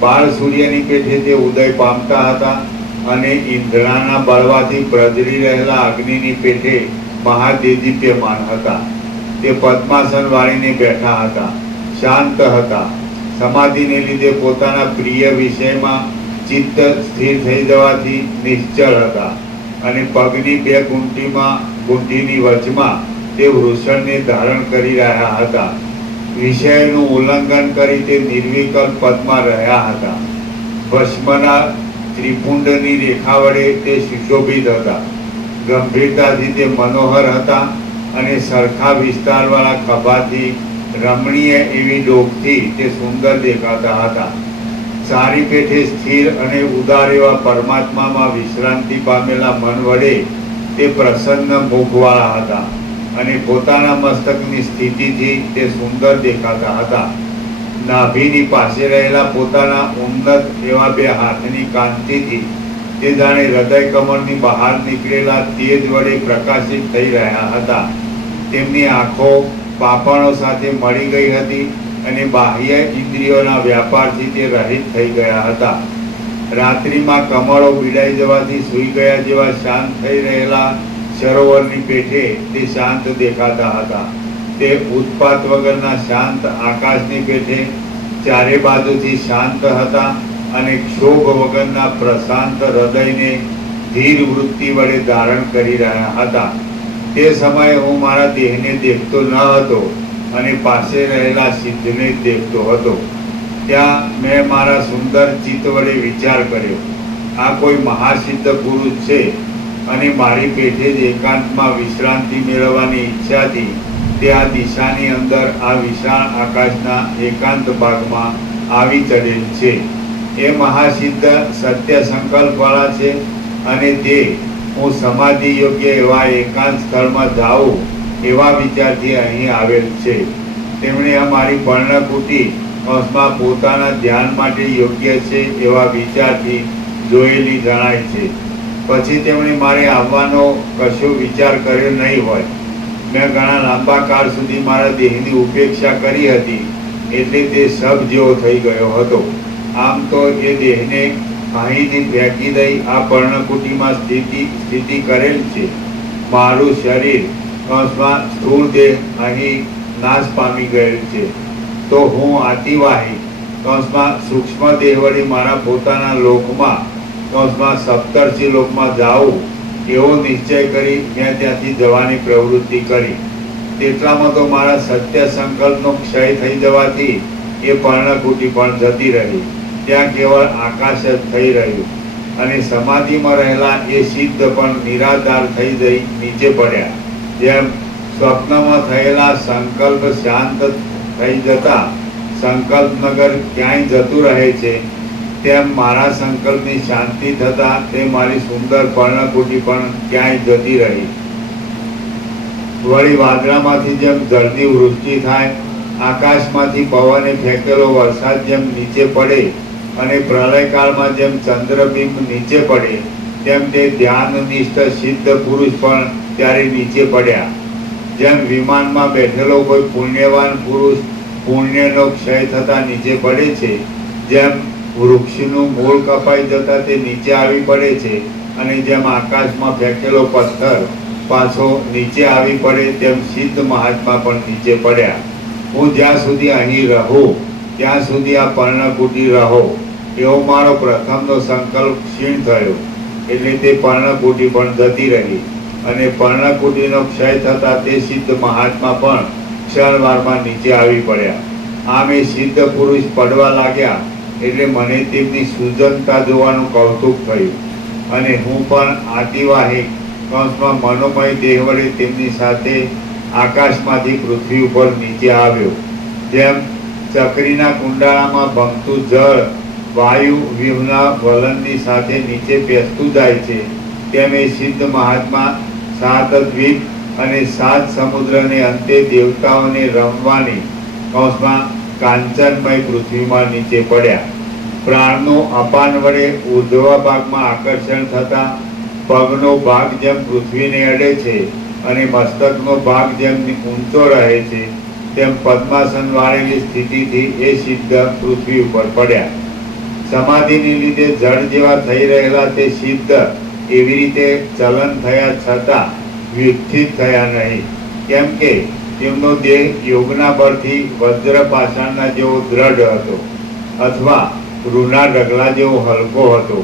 બાળ સૂર્યની પેઠે તે ઉદય પામતા હતા અને ઇંધણાના બળવાથી પ્રજરી રહેલા અગ્નિની પેઠે મહાદેદીપ્યમાન હતા. તે પદ્માસન વાળીને બેઠા હતા, શાંત હતા. સમાધિને લીધે પોતાના પ્રિય વિષયમાં ચિત્ત સ્થિર થઈ જવાથી નિશ્ચળ હતા અને પગની બે ગુંઠીની વચમાં તે વૃષણને ધારણ કરી રહ્યા હતા. વિષયનું ઉલ્લંઘન કરી તે નિર્વિકલ્પ પદમાં રહ્યા હતા. ભસ્મના ત્રિપુંડની રેખા વડે તે સુશોભિત હતા. ગંભીરતાથી તે મનોહર હતા અને સરખા વિસ્તારવાળા ખભાથી રમણીય એવી ડોકથી તે સુંદર દેખાતા હતા. સારી પેઠે સ્થિર અને ઉદાર એવા પરમાત્મામાં વિશ્રાંતિ પામેલા મન વડે તે પ્રસન્ન મુખવાળા હતા અને પોતાના મસ્તકની સ્થિતિથી તે સુંદર દેખાતા હતા. નાભીની પાસે રહેલા પોતાના ઉન્નત એવા બે હાથની કાંતિથી તે જાણે હૃદય કમળની બહાર નીકળેલા તેજ વડે પ્રકાશિત થઈ રહ્યા હતા. તેમની આંખો પાપણો સાથે મળી ગઈ હતી અને બાહ્ય ઇન્દ્રિયોના વ્યાપારથી તે રહિત થઈ ગયા હતા. રાત્રિમાં કમળો બીડાઈ જવાથી સૂઈ ગયા જેવા શાંત થઈ રહેલા સરોવરની પેઠે તે શાંત દેખાતા હતા. તે ઉત્પાત વગરના શાંત આકાશની પેઠે ચારે બાજુથી શાંત હતા અને ક્ષોભ વગરના પ્રશાંત હૃદયને ધીર વૃત્તિ વડે ધારણ કરી રહ્યા હતા. તે સમયે હું મારા દેહને દેખતો ન હતો અને પાસે રહેલા સિદ્ધને જ દેખતો હતો. ત્યાં મેં મારા સુંદર ચિત્ત વડે વિચાર કર્યો, આ કોઈ મહાસિદ્ધ પુરુષ છે અને મારી પેઠે જ એકાંતમાં વિશ્રાંતિ મેળવવાની ઈચ્છાથી તે આ દિશાની અંદર આ વિશાળ આકાશના એકાંત ભાગમાં આવી ચડેલ છે. એ મહાસિદ્ધ સત્ય સંકલ્પવાળા છે અને તે હું સમાધિ યોગ્ય એવા એકાંત સ્થળમાં જાઉં એવા વિચારથી અહીં આવેલ છે. તેમણે અમારી પર્ણકુટી પોતાના ધ્યાન માટે યોગ્ય છે એવા વિચારથી જોયેલી જણાય છે. પછી તેમણે મારે આવવાનો કશો વિચાર કર્યો નહીં હોય. મેં ઘણા લાંબા કાળ સુધી મારા દેહની ઉપેક્ષા કરી હતી એટલે તે સબ જેવો થઈ ગયો હતો. આમ તો એ દેહને અહીંથી ફેંકી દઈ આ પર્ણકુટીમાં સ્થિતિ કરેલ છે. મારું શરીર સ્થૂળ દેહ અહીં નાશ પામી ગયેલ છે. તો હું આતિવાહી સૂક્ષ્મ દેહ વળી મારા પોતાના લોકમાં સપ્તર્ષિ લોકમાં જાઉં એવો નિશ્ચય કરી મેં ત્યાંથી જવાની પ્રવૃત્તિ કરી. તેટલામાં તો મારા સત્ય સંકલ્પનો ક્ષય થઈ જવાથી એ પર્ણકુટી પણ જતી રહી. ત્યાં કેવળ આકાશ જ થઈ રહ્યું. અને સમાધિમાં રહેલા એ સિદ્ધ પણ નિરાધાર થઈ જઈ નીચે પડ્યા. જેમ સ્વપ્નમાં થયેલા સંકલ્પ શાંત થઈ જતા સંકલ્પનગર ક્યાંય જતું રહે છે, તેમ મારા સંકલ્પની શાંતિ થતા તે મારી સુંદર પર્ણકુટી પણ ક્યાંય જતી રહી. વળી વાદળામાંથી જેમ જળની વૃષ્ટિ થાય, આકાશમાંથી પવને ફેંકેલો વરસાદ જેમ નીચે પડે અને પ્રલયકાળમાં જેમ ચંદ્રબિંબ નીચે પડે, તેમ તે ધ્યાનનિષ્ઠ સિદ્ધ પુરુષ પણ ત્યારે નીચે પડ્યા. જેમ વિમાનમાં બેઠેલો કોઈ પુણ્યવાન પુરુષ પુણ્યનો ક્ષય થતા નીચે પડે છે, જેમ વૃક્ષનું મૂળ કપાઈ જતા તે નીચે આવી પડે છે, અને જેમ આકાશમાં ફેંકેલો પથ્થર પાછો નીચે આવી પડે, તેમ સિદ્ધ મહાત્મા પણ નીચે પડ્યા. હું જ્યાં સુધી અહીં રહું ત્યાં સુધી આ પર્ણકુટી રહો, એવો મારો પ્રથમનો સંકલ્પ ક્ષીણ થયો, એટલે તે પર્ણકુટી પણ જતી રહી. અને પર્ણકુટીનો ક્ષય થતા તે સિદ્ધ મહાત્મા પણ ક્ષણવારમાં નીચે આવી પડ્યા. આમ એ સિદ્ધ પુરુષ પડવા લાગ્યા એટલે મને તેમની સુજનતા જોવાનું કૌતુક થયું, અને હું પણ આતિવાહિક મનોમય દેહ વડે તેમની સાથે આકાશમાંથી પૃથ્વી ઉપર નીચે આવ્યો. જેમ ચક્રીના કુંડાળામાં ભમતું જળ વાયુ વ્યૂહના વલણની સાથે નીચે બેસતું જાય છે, તેમ એ સિદ્ધ મહાત્મા 7 દ્વીપ અને 7 સમુદ્રને અંતે દેવતાઓને રમવાની કાંચનમય પૃથ્વીમાં નીચે પડ્યા. પ્રાણનો અપાન વડે ઉર્ધ્વ ભાગમાં આકર્ષણ થતા પગનો ભાગ જેમ પૃથ્વીને અડે છે અને મસ્તકનો ભાગ જેમ ઊંચો રહે છે, તેમ પદ્માસન વાળેલી સ્થિતિથી એ સિદ્ધ પૃથ્વી ઉપર પડ્યા. સમાધિને લીધે જળ જેવા થઈ રહેલા તે સિદ્ધ એવી રીતે ચલન થયા છતાં વિકસિત થયા નહીં, કેમ કે તેમનો દેહ યોગના બળથી વજ્ર પાષાણના જેવો દ્રઢ હતો અથવા રૂના ઢગલા જેવો હલકો હતો.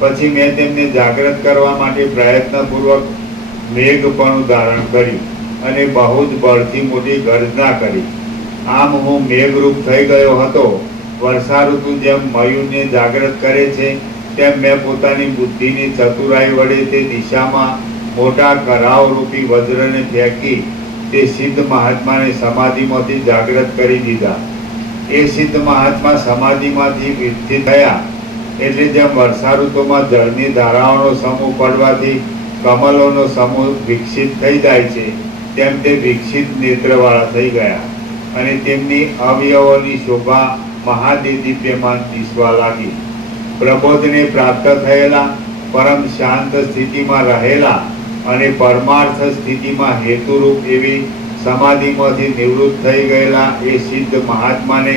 પછી મેં તેમને જાગૃત કરવા માટે પ્રયત્નપૂર્વક મેઘપણું ધારણ કર્યું અને બહુ જ બળથી મોટી ગર્જના કરી. આમ હું મેઘરૂપ થઈ ગયો હતો. વર્ષા ઋતુ જેમ મયુરને જાગૃત કરે છે, તેમ મેં પોતાની બુદ્ધિની ચતુરાઈ વડે તે દિશામાં મોટા કરાવ રૂપી વજ્રને ફેંકી તે સિદ્ધ મહાત્માને સમાધિમાંથી જાગૃત કરી દીધા. એ સિદ્ધ મહાત્મા સમાધિમાંથી વિકસિત થયા એટલે જેમ વર્ષા ઋતુમાં જળની ધારાઓનો સમૂહ પડવાથી કમલોનો સમૂહ વિકસિત થઈ જાય છે, તેમ તે વિકસિત નેત્રવાળા થઈ ગયા અને તેમની અવયવોની શોભા મહાદેદીપ્યમાન દિસવા લાગી. પ્રબોધને પ્રાપ્ત થયેલા, પરમ શાંત સ્થિતિમાં રહેલા અને પરમાર્થ સ્થિતિમાં હેતુરૂપ એવી સમાધિમાંથી નિવૃત્ત થઈ ગયેલા એ સિદ્ધ મહાત્માને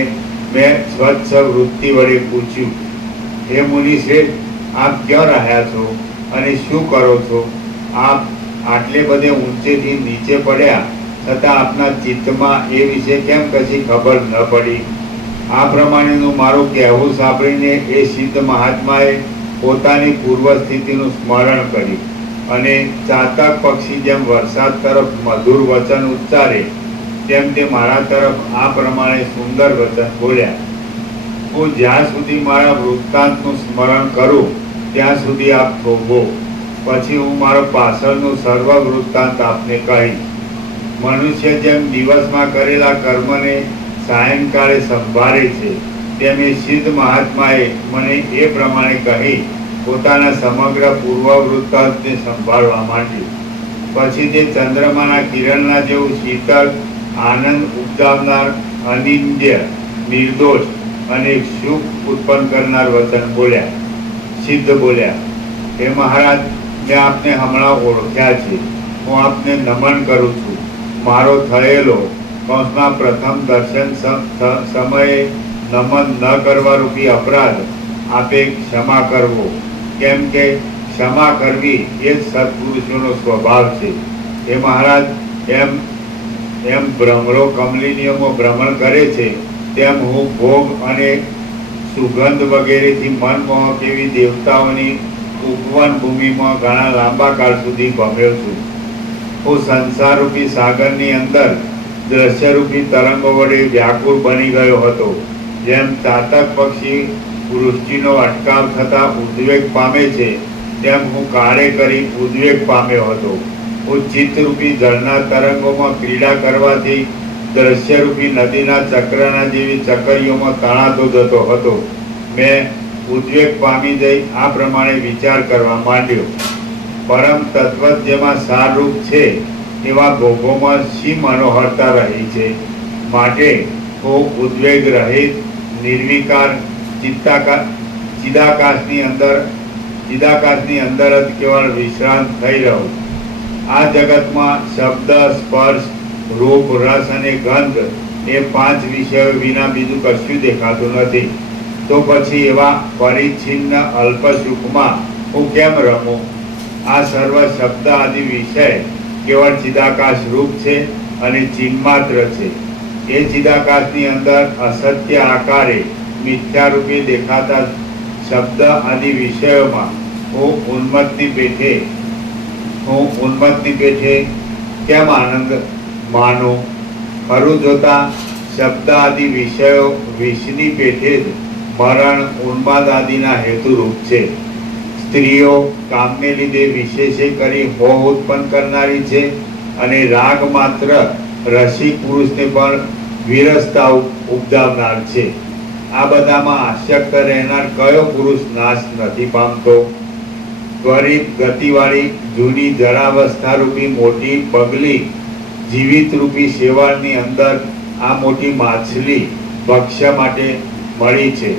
મેં સ્વચ્છ વૃત્તિ વડે પૂછ્યું, હે મુનિશ્રેષ્ઠ, આપ ક્યાં રહ્યા છો અને શું કરો છો? આપ આટલે બધે ઊંચેથી નીચે પડ્યા છતાં આપના ચિત્તમાં એ વિશે કેમ કશી ખબર ન પડી? આ પ્રમાણેનું મારું કહેવું સાંભળીને એ સિદ્ધ મહાત્માએ પોતાની પૂર્વ સ્થિતિનું સ્મરણ કર્યું અને ચાતક પક્ષી જેમ વરસાદ તરફ મધુર વચન ઉચ્ચારે, તેમ તે મારા તરફ આ પ્રમાણે સુંદર વચન બોલ્યા. હું જ્યાં સુધી મારા વૃત્તાંતનું સ્મરણ કરું ત્યાં સુધી આપ થોભો, પછી હું મારો પાછળનું સર્વ વૃત્તાંત આપને કહીશ. મનુષ્ય જેમ દિવસમાં કરેલા કર્મને સાયંકાળે સંભાળે છે, તેમ એ સિદ્ધ મહાત્માએ મને એ પ્રમાણે કહી પોતાના સમગ્ર પૂર્વ વૃત્તાંતને સંભાળવા માંડ્યું. પછી તે ચંદ્રમાના કિરણના જેવું શીતળ, આનંદ ઉપજાવનાર, અનિંદ્ય, નિર્દોષ અને સુખ ઉત્પન્ન કરનાર વચન બોલ્યા. સિદ્ધ બોલ્યા, હે મહારાજ, મેં આપને હમણાં ઓળખ્યા છે. હું આપને નમન કરું છું. મારો થયેલો પ્રથમ દર્શન સમયે નમન ન કરવા રૂપી અપરાધ આપે ક્ષમા કરવો, કેમ કે ક્ષમા કરવી એ જ સત્પુરુષોનો સ્વભાવ છે. એ મહારાજ, એમ ભ્રમરો કમલિનીઓમાં ભ્રમણ કરે છે, તેમ હું ભોગ અને સુગંધ વગેરેથી મનમોહક એવી દેવતાઓની ઉપવન ભૂમિમાં ઘણા લાંબા કાળ સુધી ભમ્યો છું. હું સંસારરૂપી સાગરની અંદર દ્રશ્યરૂપી તરંગો વડે વ્યાકુળ બની ગયો હતો. જેમ ચાતક પક્ષી વૃષ્ટિનો અટકાવ થતા ઉદ્વેગ પામે છે, તેમ હું કાળે કરી ઉદ્વેગ પામ્યો હતો. હું ચિત્તરૂપી જળના તરંગોમાં ક્રીડા કરવાથી દ્રશ્યરૂપી નદીના ચક્રના જેવી ચકરીઓમાં તણાતો જતો હતો. મેં ઉદ્વેગ પામી જઈ આ પ્રમાણે વિચાર કરવા માંડ્યો. પરમ તત્વ જેમાં સારરૂપ છે એવા ભોગોમાં શી મનોહરતા રહી છે. માટે હું ઉદ્વેગ રહિત નિર્વિકાર ચિદાકાશની અંદર જ કેવળ વિશ્રાંત થઈ રહું. આ જગતમાં શબ્દ, સ્પર્શ, રૂપ, રસ અને ગંધ એ 5 વિષયો વિના બીજું કશું દેખાતું નથી. તો પછી એવા પરિચ્છિન્ન અલ્પ સુખમાં હું કેમ રમું? આ સર્વ શબ્દ આદિ વિષય કેવળ ચિદાકાશ રૂપ છે અને ચિન્માત્ર છે. એ ચિદાકાશની અંદર અસત્ય આકારે મિથ્યારૂપે દેખાતા શબ્દ આદિ વિષયોમાં હું ઉન્મત્તની પેઠે કેમ આનંદ માનું? ખરું જોતા શબ્દ આદિ વિષયો વિષની પેઠે જ મરણ, ઉન્માદ આદિના હેતુરૂપ છે. સ્ત્રીઓ કામને લીધે વિશેષે કરી મોહ ઉત્પન્ન કરનારી છે અને રાગ માત્ર રસિક પુરુષને પણ વિરસતા ઉપજાવનાર છે. આ બધામાં આસક્ત રહેનાર કયો પુરુષ નાશ નથી પામતો? ત્વરિત ગતિવાળી જૂની જરાવસ્થા રૂપી મોટી પગલી જીવિત રૂપી શેવાળની અંદર આ મોટી માછલી ભક્ષ્ય માટે મળી છે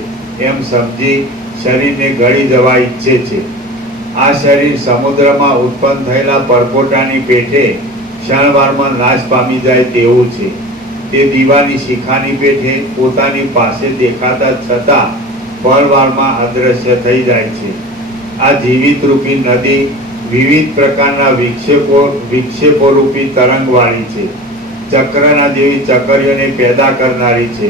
એમ સમજી શરીરને ગળી જવા ઈચ્છે છે. આ શરીર સમુદ્રમાં ઉત્પન્ન થયેલા પરપોટાની પેઠે ક્ષણવારમાં નાશ પામી જાય તેવું છે. તે દીવાની શિખાની પેઠે પોતાની પાસે દેખાતા છતાં પળવારમાં અદ્રશ્ય થઈ જાય છે. આ જીવિત રૂપી નદી વિવિધ પ્રકારના વિક્ષેપો રૂપી તરંગવાળી છે. ચક્રના જેવી ચકરીઓને પેદા કરનારી છે.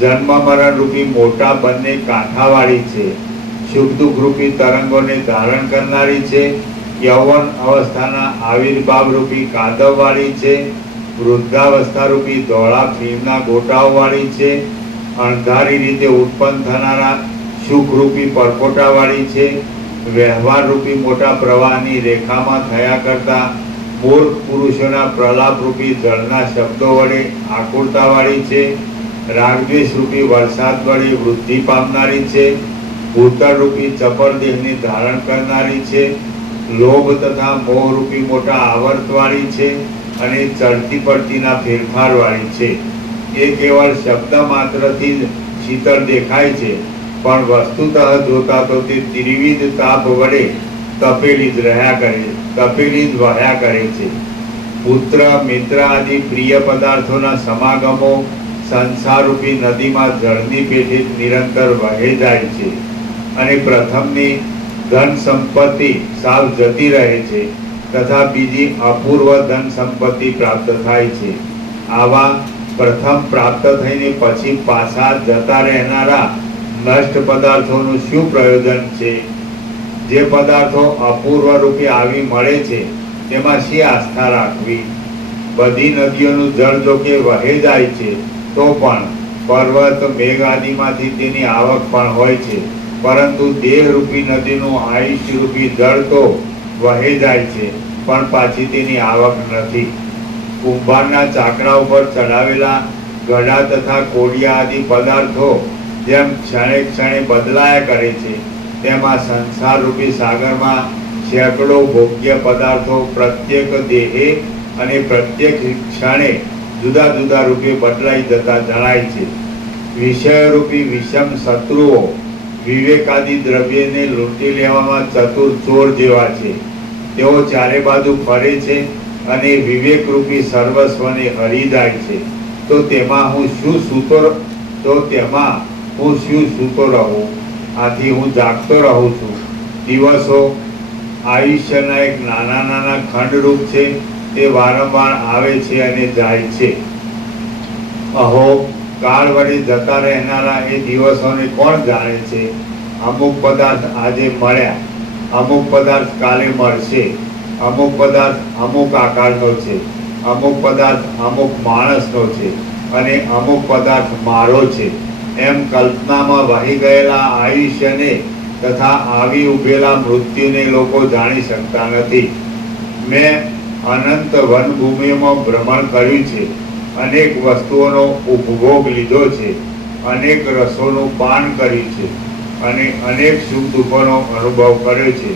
જન્મ મરણ રૂપી મોટા બંને કાંઠાવાળી છે. સુખ દુઃખ રૂપી તરંગોને ધારણ કરનારી છે. યૌવન અવસ્થાના આવિર્ભાવ રૂપી કાદવવાળી છે. વૃદ્ધાવસ્થા રૂપી ધોળા ફીણના ગોટાઓવાળી છે. અણધારી રીતે ઉત્પન્ન થનારા સુખરૂપી પરપોટાવાળી છે. વ્યવહાર રૂપી મોટા પ્રવાહની રેખામાં થયા કરતા મૂર્ખ પુરુષોના પ્રલાપ રૂપી જળના શબ્દો વડે આકુળતાવાળી છે. રાગદ્વેષ રૂપી વરસાદ વડે વૃદ્ધિ પામનારી છે. ભૂતળ રૂપી ચપળ દેહને ધારણ કરનારી છે. લોભ તથા મોહ રૂપી મોટા આવર્તવાળી છે અને ચડતી પડતીના ફેરફારવાળી છે. એ કેવળ શબ્દ માત્રથી જ શીતળ દેખાય છે, પણ વસ્તુતઃ જોતા તો તે ત્રિવિધ તાપ વડે તપેલી જ વહ્યા કરે છે. પુત્ર, મિત્ર આદિ પ્રિય પદાર્થોના સમાગમો સંસારરૂપી નદીમાં જળની પેઠે નિરંતર વહે જાય છે અને પ્રથમની ધન સંપત્તિ સાવ જતી રહે છે તથા બીજી અપૂર્વ ધન સંપત્તિ પ્રાપ્ત થાય છે. આવા પ્રથમ પ્રાપ્ત થઈને પછી પાછા જતા રહેનારા નષ્ટ પદાર્થોનું શું પ્રયોજન છે? જે પદાર્થો અપૂર્વ રૂપે આવી મળે છે તેમાં શી આસ્થા રાખવી? બધી નદીઓનું જળ જો કે વહે જાય છે તો પણ પર્વત, મેઘ આદિમાંથી તેની આવક પણ હોય છે, પરંતુ દેહરૂપી નદીનું આયુષ્ય રૂપી જળ તો વહે જાય છે પણ પાછી તેની આવક નથી. કુંભારના ચાકડા ઉપર ચડાવેલા ગળા તથા કોડિયા આદિ પદાર્થો જેમ ક્ષણે ક્ષણે બદલાયા કરે છે, તેમાં સંસાર રૂપી સાગરમાં સેંકડો ભોગ્ય પદાર્થો પ્રત્યેક દેહે અને પ્રત્યેક ક્ષણે જુદા જુદા રૂપે બદલાઈ જતા જણાય છે. વિષયરૂપી વિષમ શત્રુઓ વિવેકાદી દ્રવ્યને લૂંટી લેવામાં ચતુર ચોર જેવા છે. તેઓ ચારે બાજુ ફરે છે અને વિવેકરૂપી સર્વસ્વને હરી જાય છે. તો તેમાં હું શું સૂતો રહું? આથી હું જાગતો રહું છું. દિવસો આયુષ્યના એક નાના નાના ખંડરૂપ છે. તે વારંવાર આવે છે અને જાય છે. અહો, કાળ વડે જતા રહેનારા એ દિવસોને કોણ જાણે છે? અમુક પદાર્થ આજે મળ્યા, અમુક પદાર્થ કાલે મળશે. અમુક પદાર્થ અમુક આકારનો છે, અમુક પદાર્થ અમુક માણસનો છે અને અમુક પદાર્થ મારો છે. એમ કલ્પનામાં વહી ગયેલા આયુષ્યને તથા આવી ઉભેલા મૃત્યુને લોકો જાણી શકતા નથી. મેં અનંત વનભૂમિઓમાં ભ્રમણ કર્યું છે, અનેક વસ્તુઓનો ઉપભોગ લીધો છે, અનેક રસોનું પાન કર્યું છે અને અનેક સુખ દુઃખોનો અનુભવ કર્યો છે.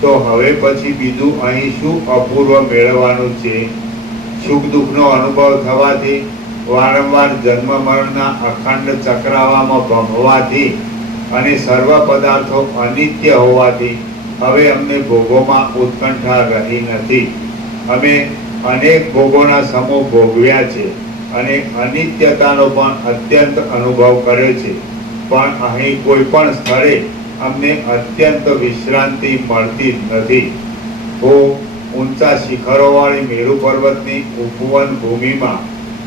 તો હવે પછી બીજું અહીં શું અપૂર્વ મેળવવાનું છે? સુખ દુઃખનો અનુભવ થવાથી, વારંવાર જન્મ મરણના અખંડ ચક્રાવામાં ભમવાથી અને સર્વ પદાર્થો અનિત્ય હોવાથી હવે અમને ભોગોમાં ઉત્કંઠા રહી નથી. અમે અનેક ભોગોના સમૂહ ભોગવ્યા છે અને અનિત્યતાનો પણ અત્યંત અનુભવ કર્યો છે, પણ અહીં કોઈ પણ સ્થળે અમને અત્યંત વિશ્રાંતિ મળતી નથી. હું ઊંચા શિખરોવાળી મેરુ પર્વતની ઉપવન ભૂમિમાં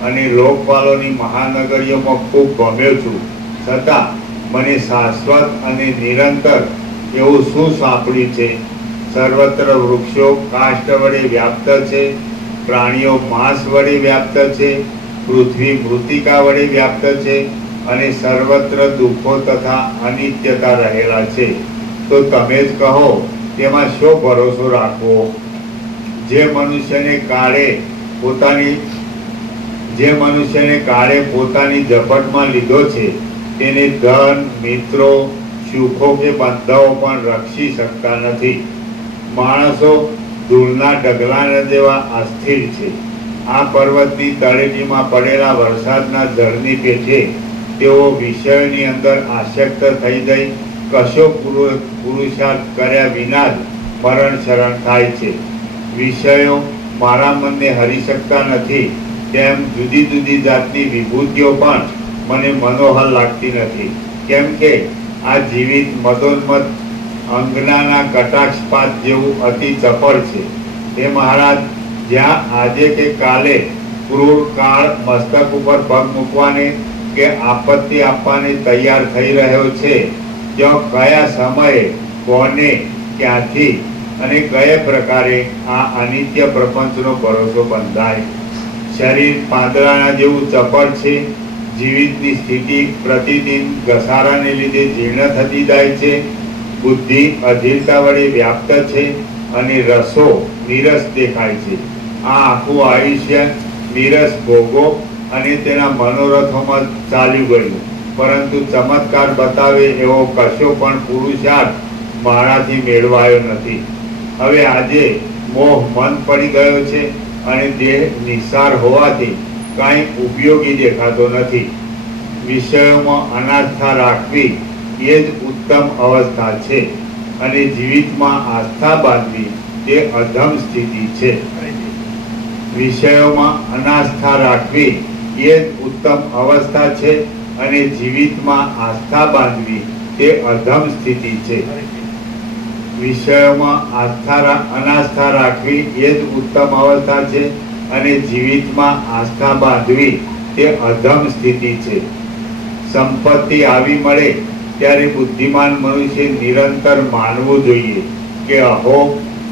અને લોકપાલોની મહાનગરીઓમાં ખૂબ ગમ્યો છું, છતાં મને શાશ્વત અને નિરંતર એવું શું સાંપડ્યું છે? સર્વત્ર વૃક્ષો કાષ્ઠ વડે વ્યાપ્ત છે, પ્રાણીઓ માંસ વડે વ્યાપ્ત છે, પૃથ્વી મૃત્તિકા વડે વ્યાપ્ત છે અને સર્વત્ર દુઃખો તથા અનિત્યતા રહેલા છે. તો તમે જ કહો, તેમાં શો ભરોસો રાખવો? જે મનુષ્યને કાળે પોતાની ઝપટમાં લીધો છે, તેને ધન, મિત્રો, સુખો કે બંધાઓ પણ રક્ષી શકતા નથી. માણસો ધૂળના ઢગલા જેવા અસ્થિર છે. આ પર્વતની તળેટીમાં પડેલા વરસાદના જળની પેઠે તેઓ વિષયોની અંદર આસક્ત થઈ જઈ કશો પુરુષાર્થ કર્યા વિના જ મરણ શરણ થાય છે. વિષયો મારા મનને હરી શકતા નથી, તેમ જુદી જુદી જાતની વિભૂતિઓ પણ મને મનોહર લાગતી નથી, કેમ કે આ જીવિત મદોન્મત અંગનાના કટાક્ષપાત જેવું અતિ ચપળ છે. હે મહારાજ, જ્યાં આજે કે કાલે ક્રૂર કાળ મસ્તક ઉપર પગ મૂકવાને કે આપત્તિ આપવાને તૈયાર થઈ રહ્યો છે, ત્યાં કયા સમયે, કોને, ક્યાંથી અને કયા પ્રકારે આ અનિત્ય પ્રપંચનો ભરોસો બંધાય? શરીર પાંદડાના જેવું ચપળ છે. જીવિતની સ્થિતિ પ્રતિદિન ઘસારાને લીધે જીર્ણ થતી જાય છે. બુદ્ધિ અધીરતા વડે વ્યાપ્ત છે અને રસો નીરસ દેખાય છે. આ આખું આયુષ્ય નીરસ ભોગો અને તેના મનોરથોમાં ચાલ્યું ગયું, પરંતુ ચમત્કાર બતાવે એવો કશો પણ પુરુષાર્થ મારાથી મેળવાયો નથી. હવે આજે મોહ મન પડી ગયો છે અને દેહ નિસાર હોવાથી કાંઈ ઉપયોગી દેખાતો નથી. વિષયોમાં અનાસ્થા રાખવી એ જ ઉત્તમ અવસ્થા છે અને જીવિતમાં આસ્થા બાંધવી તે અધમ સ્થિતિ છે. વિષયોમાં અનાસ્થા રાખવી એ જ ઉત્તમ અવસ્થા છે અને જીવિતમાં આસ્થા બાંધવી તે અધમ સ્થિતિ છે. વિષયોમાં અનાસ્થા રાખવી એ જ ઉત્તમ અવસ્થા છે અને જીવિતમાં આસ્થા બાંધવી તે અધમ સ્થિતિ છે. સંપત્તિ આવી મળે ત્યારે બુદ્ધિમાન મનુષ્ય નિરંતર માનવું જોઈએ કે અહો,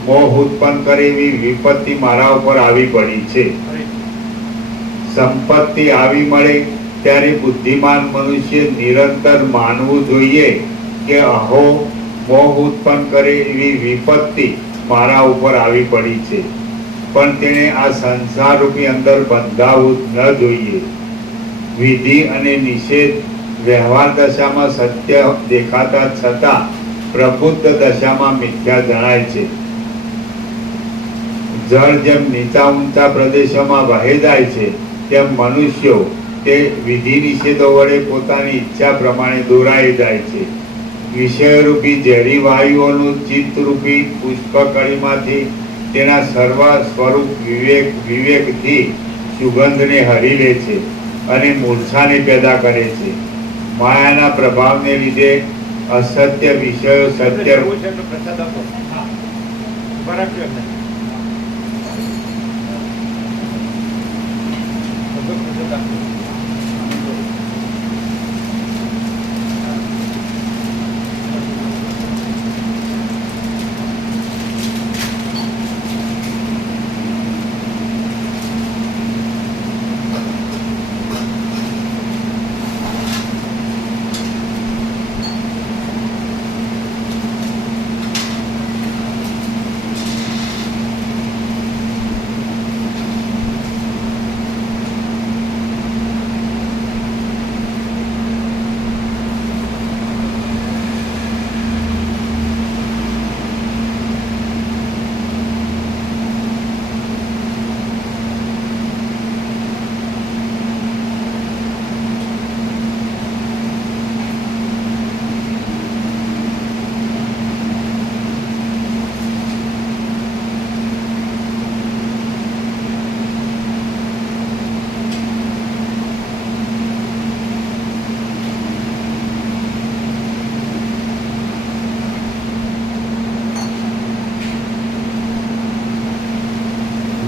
મોહ ઉત્પન્ન કરે એવી વિપત્તિ મારા ઉપર આવી પડી છે. સંપત્તિ આવી મળે ત્યારે બુદ્ધિમાન મનુષ્ય નિરંતર માનવું જોઈએ કે અહો, મોહ ઉત્પન્ન કરે એવી વિપત્તિ મારા ઉપર આવી પડી છે, પણ તેને આ સંસાર રૂપી અંદર બંધાવવું ન જોઈએ. વિધિ અને નિષેધ વ્યવહાર દશામાં સત્ય દેખાતા છતાં પ્રબુદ્ધ દશામાં મિથ્યા જણાય છે. જળ જેમ નીચા ઊંચા પ્રદેશોમાં વહે જાય છે, તેમ મનુષ્યો તે વિધિ નિષેધો વડે પોતાની ઈચ્છા પ્રમાણે દોરાઈ જાય છે. વિષયરૂપી ઝેરી વાયુઓનું ચિત્તરૂપી પુષ્પકળીમાંથી તેના સર્વ સ્વરૂપ વિવેકથી સુગંધને હરી લે છે અને મૂર્છાને પેદા કરે છે. માયાના પ્રભાવને લીધે અસત્ય વિષયો સત્ય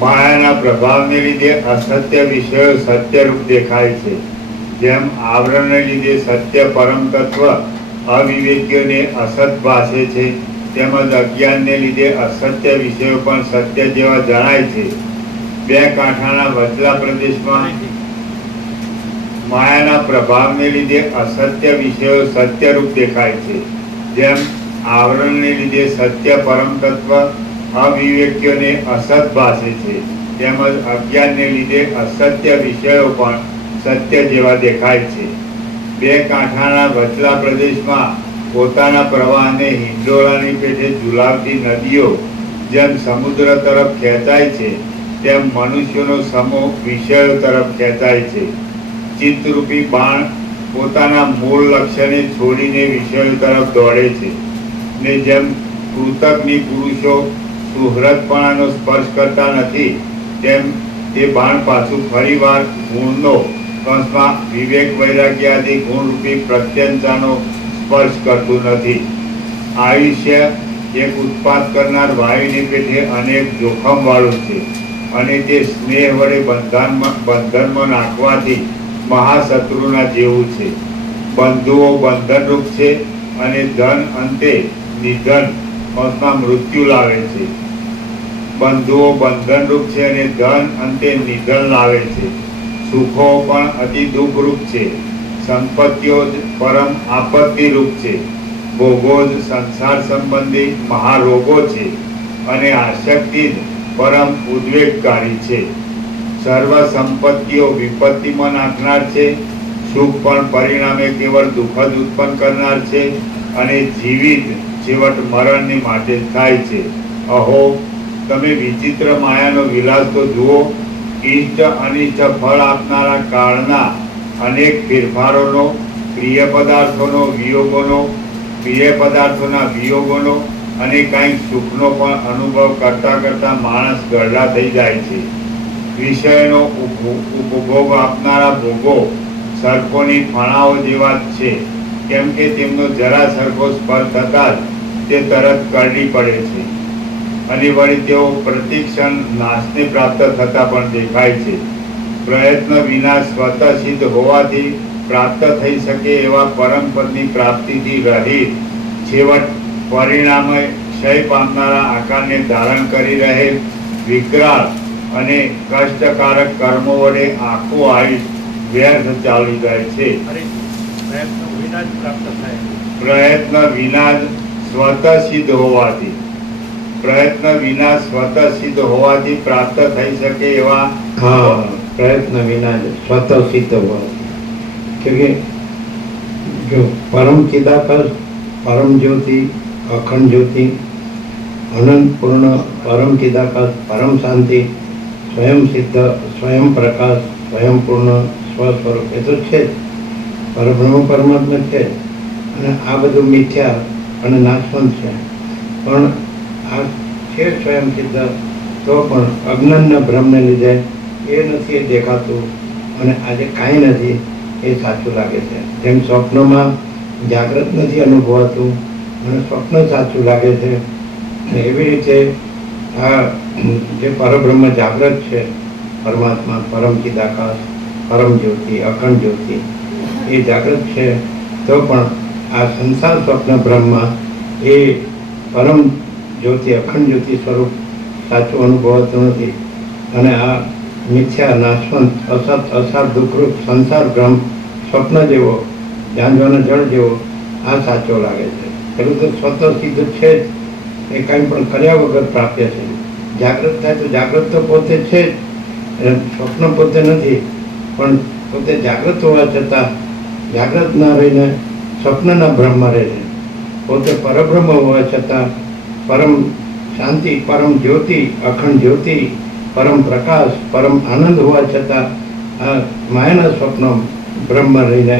માયાના પ્રભાવને લીધે અસત્ય વિષયો સત્યરૂપ દેખાય છે. જેમ આવરણને લીધે સત્ય પરમ તત્વ અવિવેકીઓને અસત ભાસે છે, તેમજ અજ્ઞાનને લીધે અસત્ય વિષયો પણ સત્ય જેવા જણાય છે. બે કાંઠાના વચલા પ્રદેશમાં માયાના પ્રભાવને લીધે અસત્ય વિષયો સત્યરૂપ દેખાય છે. જેમ આવરણને લીધે સત્ય પરમ તત્વ અવિવેકીઓને અસત ભાસે છે, તેમજ અજ્ઞાનને લીધે અસત્ય વિષયો પણ સત્ય જેવા દેખાય છે. બે કાંઠાના વચલા પ્રદેશમાં પોતાના પ્રવાહને હિંડોળાની પેઠે ઝુલાવતી નદીઓ જેમ સમુદ્ર તરફ ખેંચાય છે, તેમ મનુષ્યોનો સમૂહ વિષયો તરફ ખેંચાય છે. ચિત્તરૂપી બાણ પોતાના મૂળ લક્ષ્યને છોડીને વિષયો તરફ દોડે છે, ને જેમ કૃતજ્ઞ પુરુષો સુહૃદપણાનો સ્પર્શ કરતા નથી, તેમ તે બાણ પાછું ફરીવાર ગુણનો કંસમાં વિવેક વૈરાગ્ય આદિ ગુણરૂપી પ્રત્યંતાનો સ્પર્શ કરતું નથી. આયુષ્ય એક ઉત્પાદ કરનાર વાયુની પેઠે અનેક જોખમ વાળું છે, અને તે સ્નેહ વડે બંધનમાં નાખવાથી મહાશત્રુના જેવું છે. બંધુઓ બંધનરૂપ છે, અને ધન અંતે નિધન કંસમાં મૃત્યુ લાવે છે. બંધુઓ બંધનરૂપ છે, અને ધન અંતે નિધન લાવે છે. સુખો પણ અતિ દુઃખરૂપ છે, સંપત્તિઓ જ પરમ આપત્તિરૂપ છે. ભોગો જ સંસાર સંબંધી મહારોગો છે, અને આસક્તિ જ પરમ ઉદ્વેગકારી છે. સર્વ સંપત્તિઓ વિપત્તિમાં નાખનાર છે, સુખ પણ પરિણામે કેવળ દુઃખ જ ઉત્પન્ન કરનાર છે, અને જીવિત છેવટ મરણની માટે થાય છે. અહો, તમે વિચિત્ર માયાનો વિલાસ તો જુઓ. ઇષ્ટ અનિષ્ટ ફળ આપનારા કાળના અનેક ફેરફારોનો, પ્રિય પદાર્થોના વિયોગોનો અને કાંઈક સુખનો પણ અનુભવ કરતા કરતા માણસ ગરડા થઈ જાય છે. વિષયનો ઉપભોગ આપનારા ભોગો સર્પોની ફણાઓ જેવા જ છે, કેમ કે તેમનો જરા સરખો સ્પર્શ થતાં જ તે તરત કરડી પડે છે, અને વળી તેઓ પ્રતિક્ષણ નાશને પ્રાપ્ત થતા પણ દેખાય છે. પ્રયત્ન વિના સ્વતઃ સિદ્ધ હોવાથી પ્રાપ્ત થઈ શકે એવા પરમ પદની પ્રાપ્તિથી રહિત છેવટ પરિણામે ક્ષય પામનારા આકારને ધારણ કરી રહેલ વિકરાળ અને કષ્ટકારક કર્મો વડે આખું આયુષ વ્યર્થ ચાલી જાય છે. પ્રયત્ન વિના જ સ્વતઃ સિદ્ધ હોવાથી પ્રાપ્ત થઈ શકે એવા પ્રયત્ન વિના જ સ્વતઃ સિદ્ધ હોવાથી. કે જો પરમ ચિદાકાશ, પરમ જ્યોતિ, અખંડ જ્યોતિ, અનંત પૂર્ણ પરમ ચિદાકાશ, પરમ શાંતિ, સ્વયં સિદ્ધ, સ્વયં પ્રકાશ, સ્વયં પૂર્ણ સ્વસ્વરૂપ, એ તો છે જ. પરબ્રહ્મ પરમાત્મા છે, અને આ બધું મિથ્યા અને નાશવંત છે. પણ આ છે સ્વયં સિદ્ધ, તો પણ અજ્ઞાનના ભ્રમને લીધે એ નથી દેખાતું, અને આજે કાંઈ નથી એ સાચું લાગે છે. જેમ સ્વપ્નમાં જાગ્રત નથી અનુભવાતું અને સ્વપ્ન સાચું લાગે છે, એવી રીતે આ જે પરબ્રહ્મ જાગ્રત છે, પરમાત્મા, પરમ ચિદાકાશ, પરમ જ્યોતિ, અખંડ જ્યોતિ, એ જાગ્રત છે, તો પણ આ સંસાર સ્વપ્ન બ્રહ્મમાં એ પરમ જ્યોતિ, અખંડ જ્યોતિ સ્વરૂપ સાચું અનુભવાતું નથી. અને આ મિથ્યા, નાશવંત, અસત, અસાર, દુઃખરૂપ સંસાર ભ્રમ સ્વપ્ન જેવો, જાંજવાના જળ જેવો આ સાચો લાગે છે. પેલું તો સ્વતઃ સિદ્ધ છે જ, એ કાંઈ પણ કર્યા વગર પ્રાપ્ય છે. જાગૃત થાય તો જાગૃત તો પોતે છે જ, સ્વપ્ન પોતે નથી, પણ પોતે જાગૃત હોવા છતાં જાગૃત ના રહીને સ્વપ્નના ભ્રમમાં રહે છે. પોતે પરબ્રહ્મ હોવા છતાં પરમ શાંતિ, પરમ જ્યોતિ, અખંડ જ્યોતિ, પરમ પ્રકાશ, પરમ આનંદ હોવા છતાં આ માયાના સ્વપ્ન બ્રહ્મમાં રહીને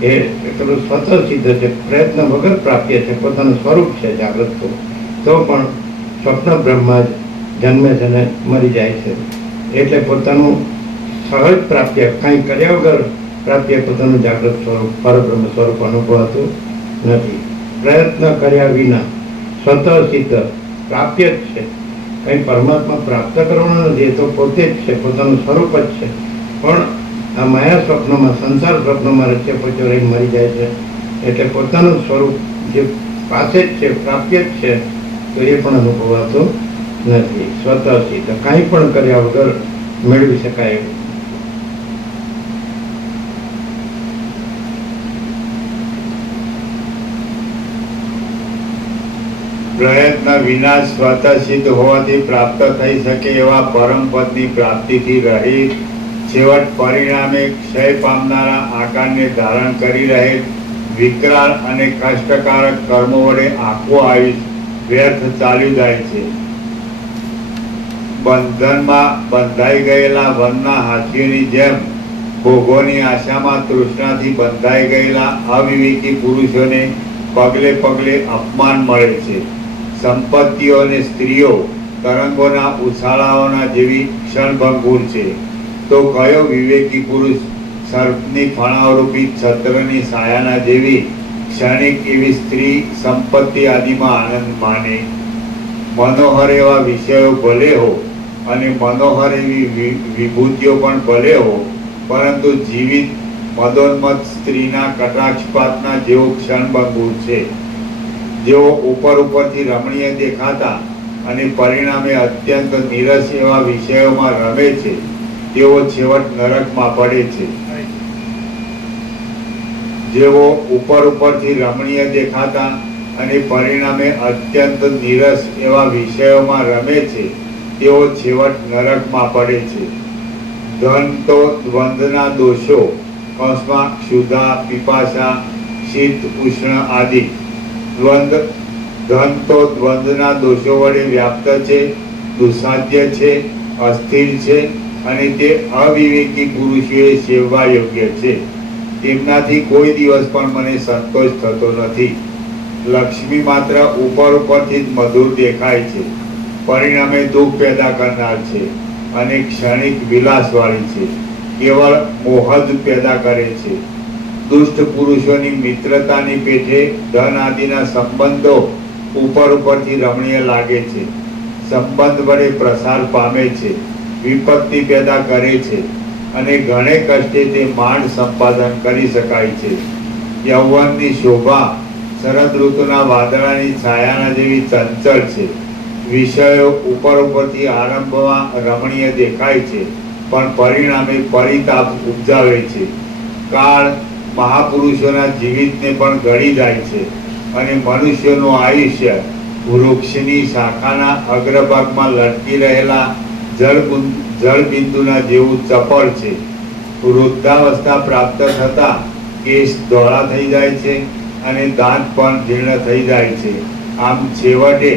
એ પેલું સ્વતઃ સિદ્ધ છે, પ્રયત્ન વગર પ્રાપ્ય છે, પોતાનું સ્વરૂપ છે જાગૃત, તો પણ સ્વપ્ન બ્રહ્મમાં જ જન્મે છે ને મરી જાય છે. એટલે પોતાનું સહજ પ્રાપ્ય, કાંઈ કર્યા વગર પ્રાપ્ય પોતાનું જાગૃત સ્વરૂપ, પરબ્રહ્મ સ્વરૂપ અનુભવાતું નથી. પ્રયત્ન કર્યા વિના સ્વતઃ સિદ્ધ પ્રાપ્ય જ છે, કંઈ પરમાત્મા પ્રાપ્ત કરવાનો નથી, એ તો પોતે જ છે, પોતાનું સ્વરૂપ જ છે. પણ આ માયા સ્વપ્નમાં, સંસાર સ્વપ્નમાં રચ્યા પચ્યો રહી મરી જાય છે. એટલે પોતાનું સ્વરૂપ જે પાસે જ છે, પ્રાપ્ય જ છે, તો એ પણ અનુભવાતું નથી. સ્વતઃ તો કાંઈ પણ કર્યા વગર મેળવી શકાય એવું. પ્રયત્ન વિના સ્વતઃ સિદ્ધ હોવાથી પ્રાપ્ત થઈ શકે એવા પરમ પદની પ્રાપ્તિથી રહિત, છેવટ પરિણામે ક્ષય પામનારા આકારને ધારણ કરી રહે વિકરાળ અને કષ્ટકારક કર્મો વડે આખું આયુષ્ય વ્યર્થ ચાલ્યું જાય છે. બંધનમાં બંધાઈ ગયેલા વનના હાથીઓની જેમ ભોગોની આશામાં તૃષ્ણાથી બંધાઈ ગયેલા અવિવેકી પુરુષોને પગલે પગલે અપમાન મળે છે. સંપત્તિઓ અને સ્ત્રીઓ તરંગોના ઉછાળાઓના જેવી ક્ષણભંગુર છે, તો કયો વિવેકી પુરુષ સર્પની ફણાવરૂપી છત્રની છાયાના જેવી ક્ષણિક એવી સ્ત્રી સંપત્તિ આદિમાં આનંદ માને? મનોહર એવા વિષયો ભલે હો અને મનોહર એવી વિભૂતિઓ પણ ભલે હો, પરંતુ જીવિત મદોન્મત સ્ત્રીના કટાક્ષપાતના જેવો ક્ષણભંગુર છે. જેઓ ઉપરથી રમણીય દેખાતા અને પરિણામે અત્યંત નીરસ એવા વિષયોમાં રમે છે, તેઓ છેવટ નરકમાં પડે છે. જેઓ ઉપરથી રમણીય દેખાતા અને પરિણામે અત્યંત નીરસ એવા વિષયોમાં રમે છે, તેઓ છેવટ નરકમાં પડે છે. ધન તો દ્વંદ્વના દોષો, ક્ષુધા, પીપાસા, શીત, ઉષ્ણ આદિ ધન તો દ્વંદ્વના દોષો વડે વ્યાપ્ત છે, દુસાધ્ય છે, અસ્થિર છે અને તે અવિવેકી પુરુષોએ સેવવા યોગ્ય છે. તેમનાથી કોઈ દિવસ પણ મને સંતોષ થતો નથી. લક્ષ્મી માત્ર ઉપરથી જ મધુર દેખાય છે, પરિણામે દુઃખ પેદા કરનાર છે અને ક્ષણિક વિલાસવાળી છે, કેવળ મોહ જ પેદા કરે છે. દુષ્ટ પુરુષોની મિત્રતાની પેઠે ધન આદિના સંબંધો ઉપરથી રમણીય લાગે છે, સંબંધ વડે પ્રસાર પામે છે, વિપત્તિ પેદા કરે છે અને ઘણે કષ્ટે તે માંડ સંપાદન કરી શકાય છે. યૌવનની શોભા શરદ ઋતુના વાદળાની છાયાના જેવી ચંચળ છે. વિષયો ઉપરથી આરંભમાં રમણીય દેખાય છે, પણ પરિણામે પરિતાપ ઉપજાવે છે. કાળ મહાપુરુષોના જીવિતને પણ ગળી જાય છે અને મનુષ્યનું આયુષ્ય વૃક્ષની શાખાના અગ્રભાગમાં લટકી રહેલા જળબિંદુના જેવું ચપળ છે. વૃદ્ધાવસ્થા પ્રાપ્ત થતા કેશ ધોળા થઈ જાય છે અને દાંત પણ જીર્ણ થઈ જાય છે. આમ છેવટે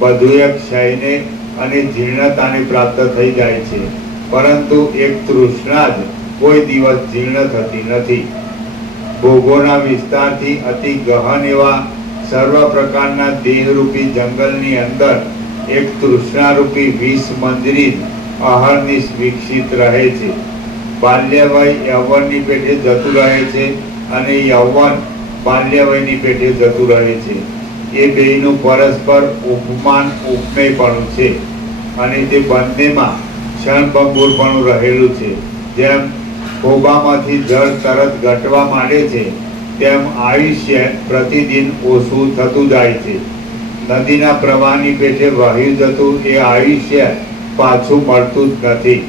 બધું ક્ષયને અને જીર્ણતાને પ્રાપ્ત થઈ જાય છે, પરંતુ એક તૃષ્ણા જ કોઈ દિવસ જીર્ણ થતી નથી. ભોગોના વિસ્તારથી અતિ ગહન એવા સર્વ પ્રકારના દેહરૂપી જંગલની અંદર એક તૃષ્ણારૂપી વિષ મંજરી અહર્નિશ વિકસિત રહે છે. બાલ્યવય યૌવનની પેઠે જતું રહે છે અને યૌવન બાલ્યવયની પેઠે જતું રહે છે. એ બેયનું પરસ્પર ઉપમાન ઉપમેયપણું છે અને તે બંનેમાં ક્ષણભંગુરપણું રહેલું છે. જેમ ખોબામાંથી જળ તરત ઘટવા માંડે છે, તેમ આયુષ્ય પ્રતિદિન ઓછું થતું જાય છે. નદીના પ્રવાહની પેઠે વહ્યું જતું એ આયુષ્ય પાછું મળતું જ નથી.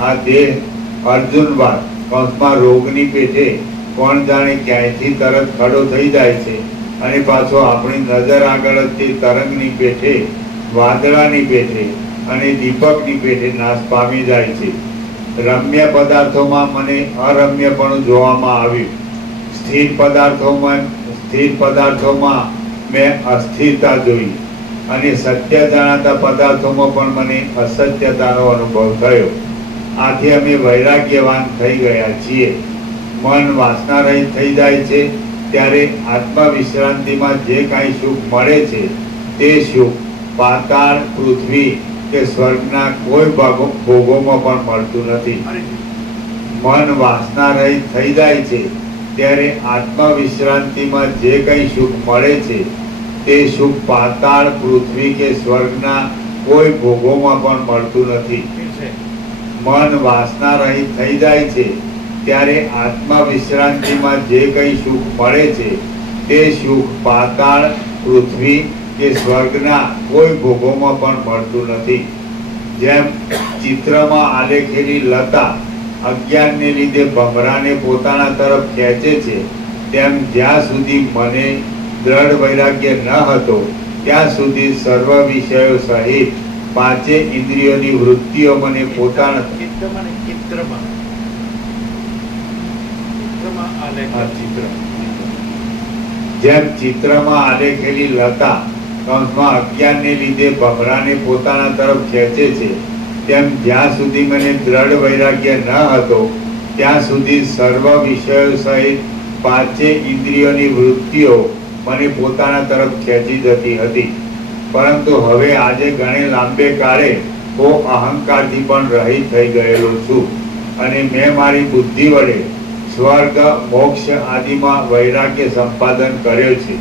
આ દેહ અર્જુનવાદ રોગની પેઠે કોણ જાણે ક્યાંયથી તરત ખડો થઈ જાય છે અને પાછો આપણી નજર આગળ જ તે તરંગની પેઠે, વાદળાની પેઠે અને દીપકની પેઠે નાશ પામી જાય છે. રમ્ય પદાર્થોમાં મને અરમ્યપણું જોવામાં આવ્યું. સ્થિર પદાર્થોમાં મેં અસ્થિરતા જોઈ અને સત્ય જણાતા પદાર્થોમાં પણ મને અસત્યતાનો અનુભવ થયો. આથી અમે વૈરાગ્યવાન થઈ ગયા છીએ. મન વાસનારહિત થઈ જાય છે ત્યારે આત્મવિશ્રાંતિમાં જે કાંઈ સુખ મળે છે તે સુખ પાતાળ, પૃથ્વી કે સ્વર્ગના કોઈ ભોગોમાં પણ મળતું નથી. મન વાસના રહિત થઈ જાય છે ત્યારે આત્મવિશ્રાંતિમાં જે કંઈ સુખ મળે છે તે સુખ પાતાળ, પૃથ્વી કે સ્વર્ગના કોઈ ભોગોમાં પણ મળતું નથી. ઠીક છે. મન વાસના રહિત થઈ જાય છે ત્યારે આત્મા વિશ્રાંતિમાં જે કંઈ સુખ મળે છે તે સુખ પાતાળ, પૃથ્વી કે સ્વર્ગના કોઈ ભોગોમાં પણ મળતું નથી. જેમ ચિત્રમાં આલેખેલી લતા અજ્ઞાનને લીધે ભમરાને પોતાના તરફ ખેંચે છે, તેમ જ્યાં સુધી મને દ્રઢ વૈરાગ્ય ન હતો ત્યાં સુધી સર્વ વિષયો સહિત પાંચે ઇન્દ્રિયોની વૃત્તિઓ મને પોતાના ચિત્તમાં ને ચિત્રમાં. ચિત્રમાં આલેખ. આ ચિત્ર જેમ ચિત્રમાં આલેખેલી લતા કૌંસમાં અજ્ઞાનને લીધે ભમરાને પોતાના તરફ ખેંચે છે, તેમ જ્યાં સુધી મને દ્રઢ વૈરાગ્ય ન હતો ત્યાં સુધી સર્વ વિષયો સહિત પાંચે ઇન્દ્રિયોની વૃત્તિઓ મને પોતાના તરફ ખેંચી જતી હતી. પરંતુ હવે આજે ઘણે લાંબે કાળે હું અહંકારથી પણ રહિત થઈ ગયેલો છું અને મેં મારી બુદ્ધિ વડે સ્વર્ગ, મોક્ષ આદિમાં વૈરાગ્ય સંપાદન કર્યો છે.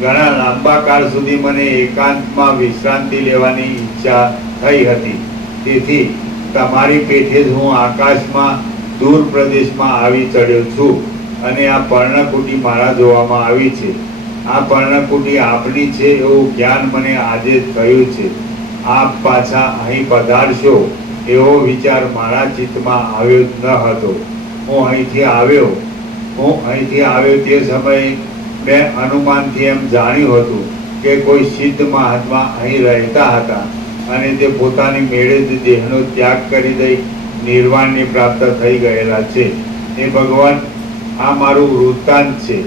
ઘણા લાંબા કાળ સુધી મને એકાંતમાં વિશ્રાંતિ લેવાની ઈચ્છા થઈ હતી. તેથી તમારી પેઠે જ હું આકાશમાં દૂર પ્રદેશમાં આવી ચડ્યો છું અને આ પર્ણકુટી મારા જોવામાં આવી છે. આ પર્ણકુટી આપની છે એવું જ્ઞાન મને આજે થયું છે. આપ પાછા અહીં પધારશો એવો વિચાર મારા ચિત્તમાં આવ્યો જ ન હતો. હું અહીંથી આવ્યો તે સમયે મેં અનુમાનથી એમ જાણ્યું હતું કે કોઈ સિદ્ધ મહાત્મા અહીં રહેતા હતા અને તે પોતાની મેળે જ દેહનો ત્યાગ કરી દઈ નિર્વાણને પ્રાપ્ત થઈ ગયેલા છે. એ ભગવાન, આ મારું વૃત્તાંત છે.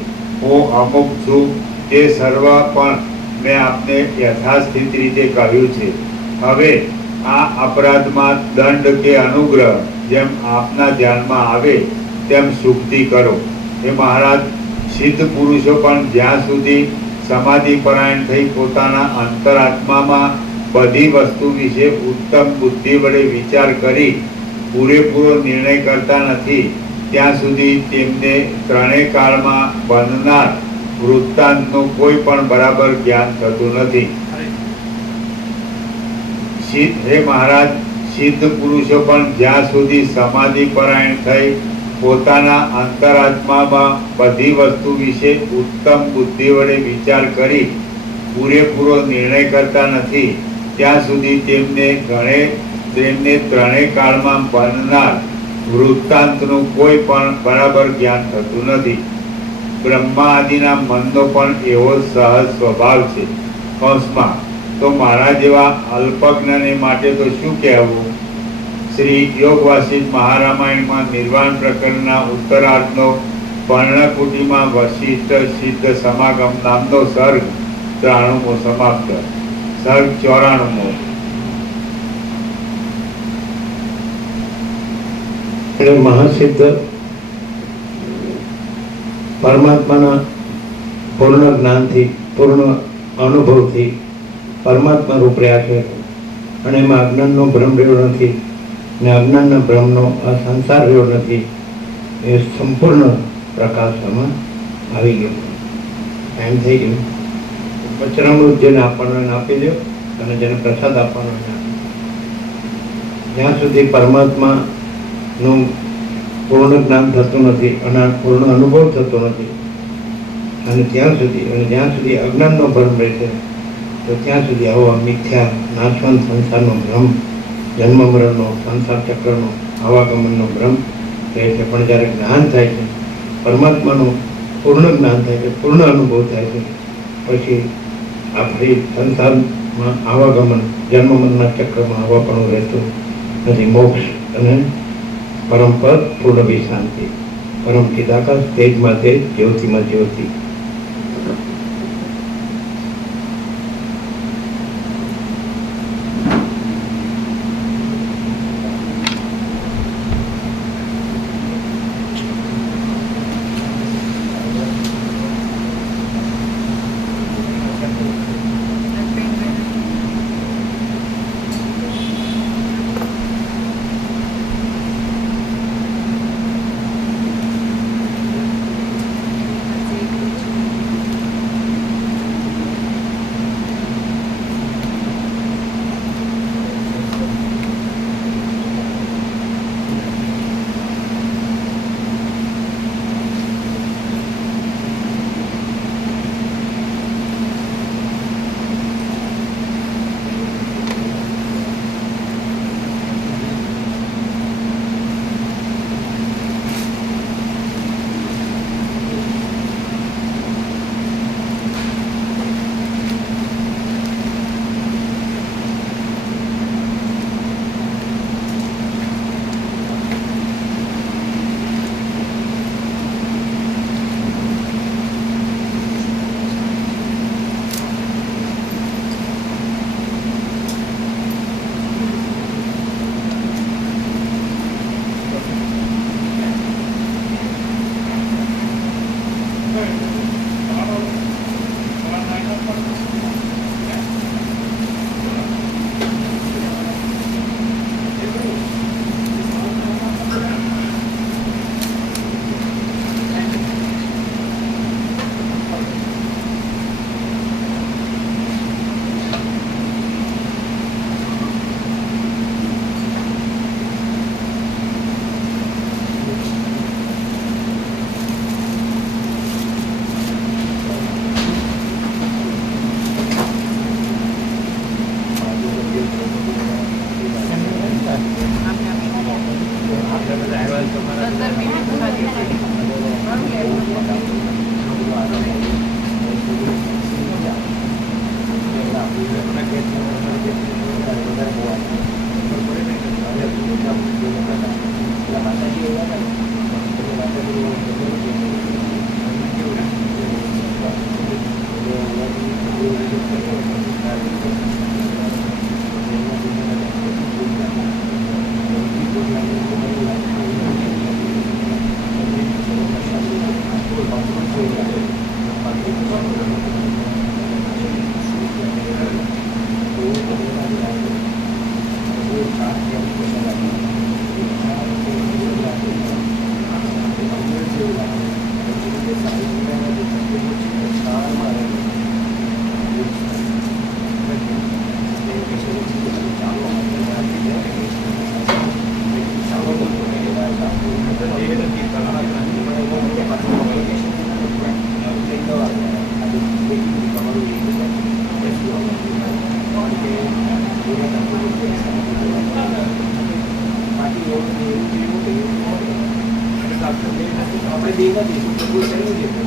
હું અમુક છું તે સર્વ પણ મેં આપને યથાસ્થિત રીતે કહ્યું છે. હવે આ અપરાધમાં દંડ કે અનુગ્રહ જેમ આપના ધ્યાનમાં આવે તેમ સુક્તિ કરો. હે મહારાજ, સિદ્ધ પુરુષો પણ જ્યાં સુધી સમાધિ પરાયણ થઈ પોતાના અંતરાત્મામાં બધી વસ્તુ વિશે ઉત્તમ બુદ્ધિ વડે વિચાર કરી પૂરેપૂરો નિર્ણય કરતા નથી ત્યાં સુધી તેમને ત્રણેય કાળમાં બનનાર વૃત્તાંતનું કોઈ પણ બરાબર જ્ઞાન થતું નથી. હે મહારાજ, સિદ્ધ પુરુષો પણ જ્યાં સુધી સમાધિ પરાયણ થઈ પોતાના અંતરાત્મામાં બધી વસ્તુ વિશે ઉત્તમ બુદ્ધિ વડે વિચાર કરી પૂરેપૂરો નિર્ણય કરતા નથી ત્યાં સુધી તેમને ત્રણેય કાળમાં બનનાર વૃત્તાંતનું કોઈ પણ બરાબર જ્ઞાન થતું નથી. બ્રહ્મા આદિના મનનો પણ એવો સહજ સ્વભાવ છે. કૌંસમાં તો મારા જેવા અલ્પજ્ઞને માટે તો શું કહેવું? શ્રી યોગ વાસિષ્ઠ મહારામાયણમાં નિર્વાણ પ્રકરણના ઉત્તરાર્ધનો પર્ણકુટીમાં વશિષ્ઠ સિદ્ધ સમાગમ નામનો સર્ગ 93મો સમાપ્ત. સર્ગ 94મો. એટલે મહાસિદ્ધ પરમાત્માના પૂર્ણ જ્ઞાનથી, પૂર્ણ અનુભવથી પરમાત્મા રૂપ રહ્યા છે અને એમાં અજ્ઞાનનો ભ્રમ રહ્યો નથી ને અજ્ઞાનના ભ્રમનો આ સંસાર રહ્યો નથી. એ સંપૂર્ણ પ્રકાશ આમાં આવી ગયો. એમ થઈ ગયું. વચનામૃત જેને આપવાનો એને આપી દો અને જેને પ્રસાદ આપવાનો એને આપી દો. જ્યાં સુધી પરમાત્માનું પૂર્ણ જ્ઞાન થતું નથી અને પૂર્ણ અનુભવ થતો નથી અને જ્યાં સુધી અજ્ઞાનનો ભ્રમ રહેશે તો ત્યાં સુધી આવો મિથ્યા નાશવંત સંસારનો ભ્રમ, જન્મ મરણનો, સંસાર ચક્રનો, આવાગમનનો ભ્રમ રહે છે. પણ જ્યારે જ્ઞાન થાય છે, પરમાત્માનું પૂર્ણ જ્ઞાન થાય છે, પૂર્ણ અનુભવ થાય છે, પછી આ ફરી સંસારમાં આવાગમન, જન્મ મરણના ચક્રમાં આવવાપણું રહેતું નથી. મોક્ષ અને પરમ પદ, પૂર્ણ વિશ્રાંતિ, પરમ ચિદાકાશ, તેજમાં તેજ, જ્યોતિમાં જ્યોતિ. આપણે બે નથી કબૂલ કર્યું છે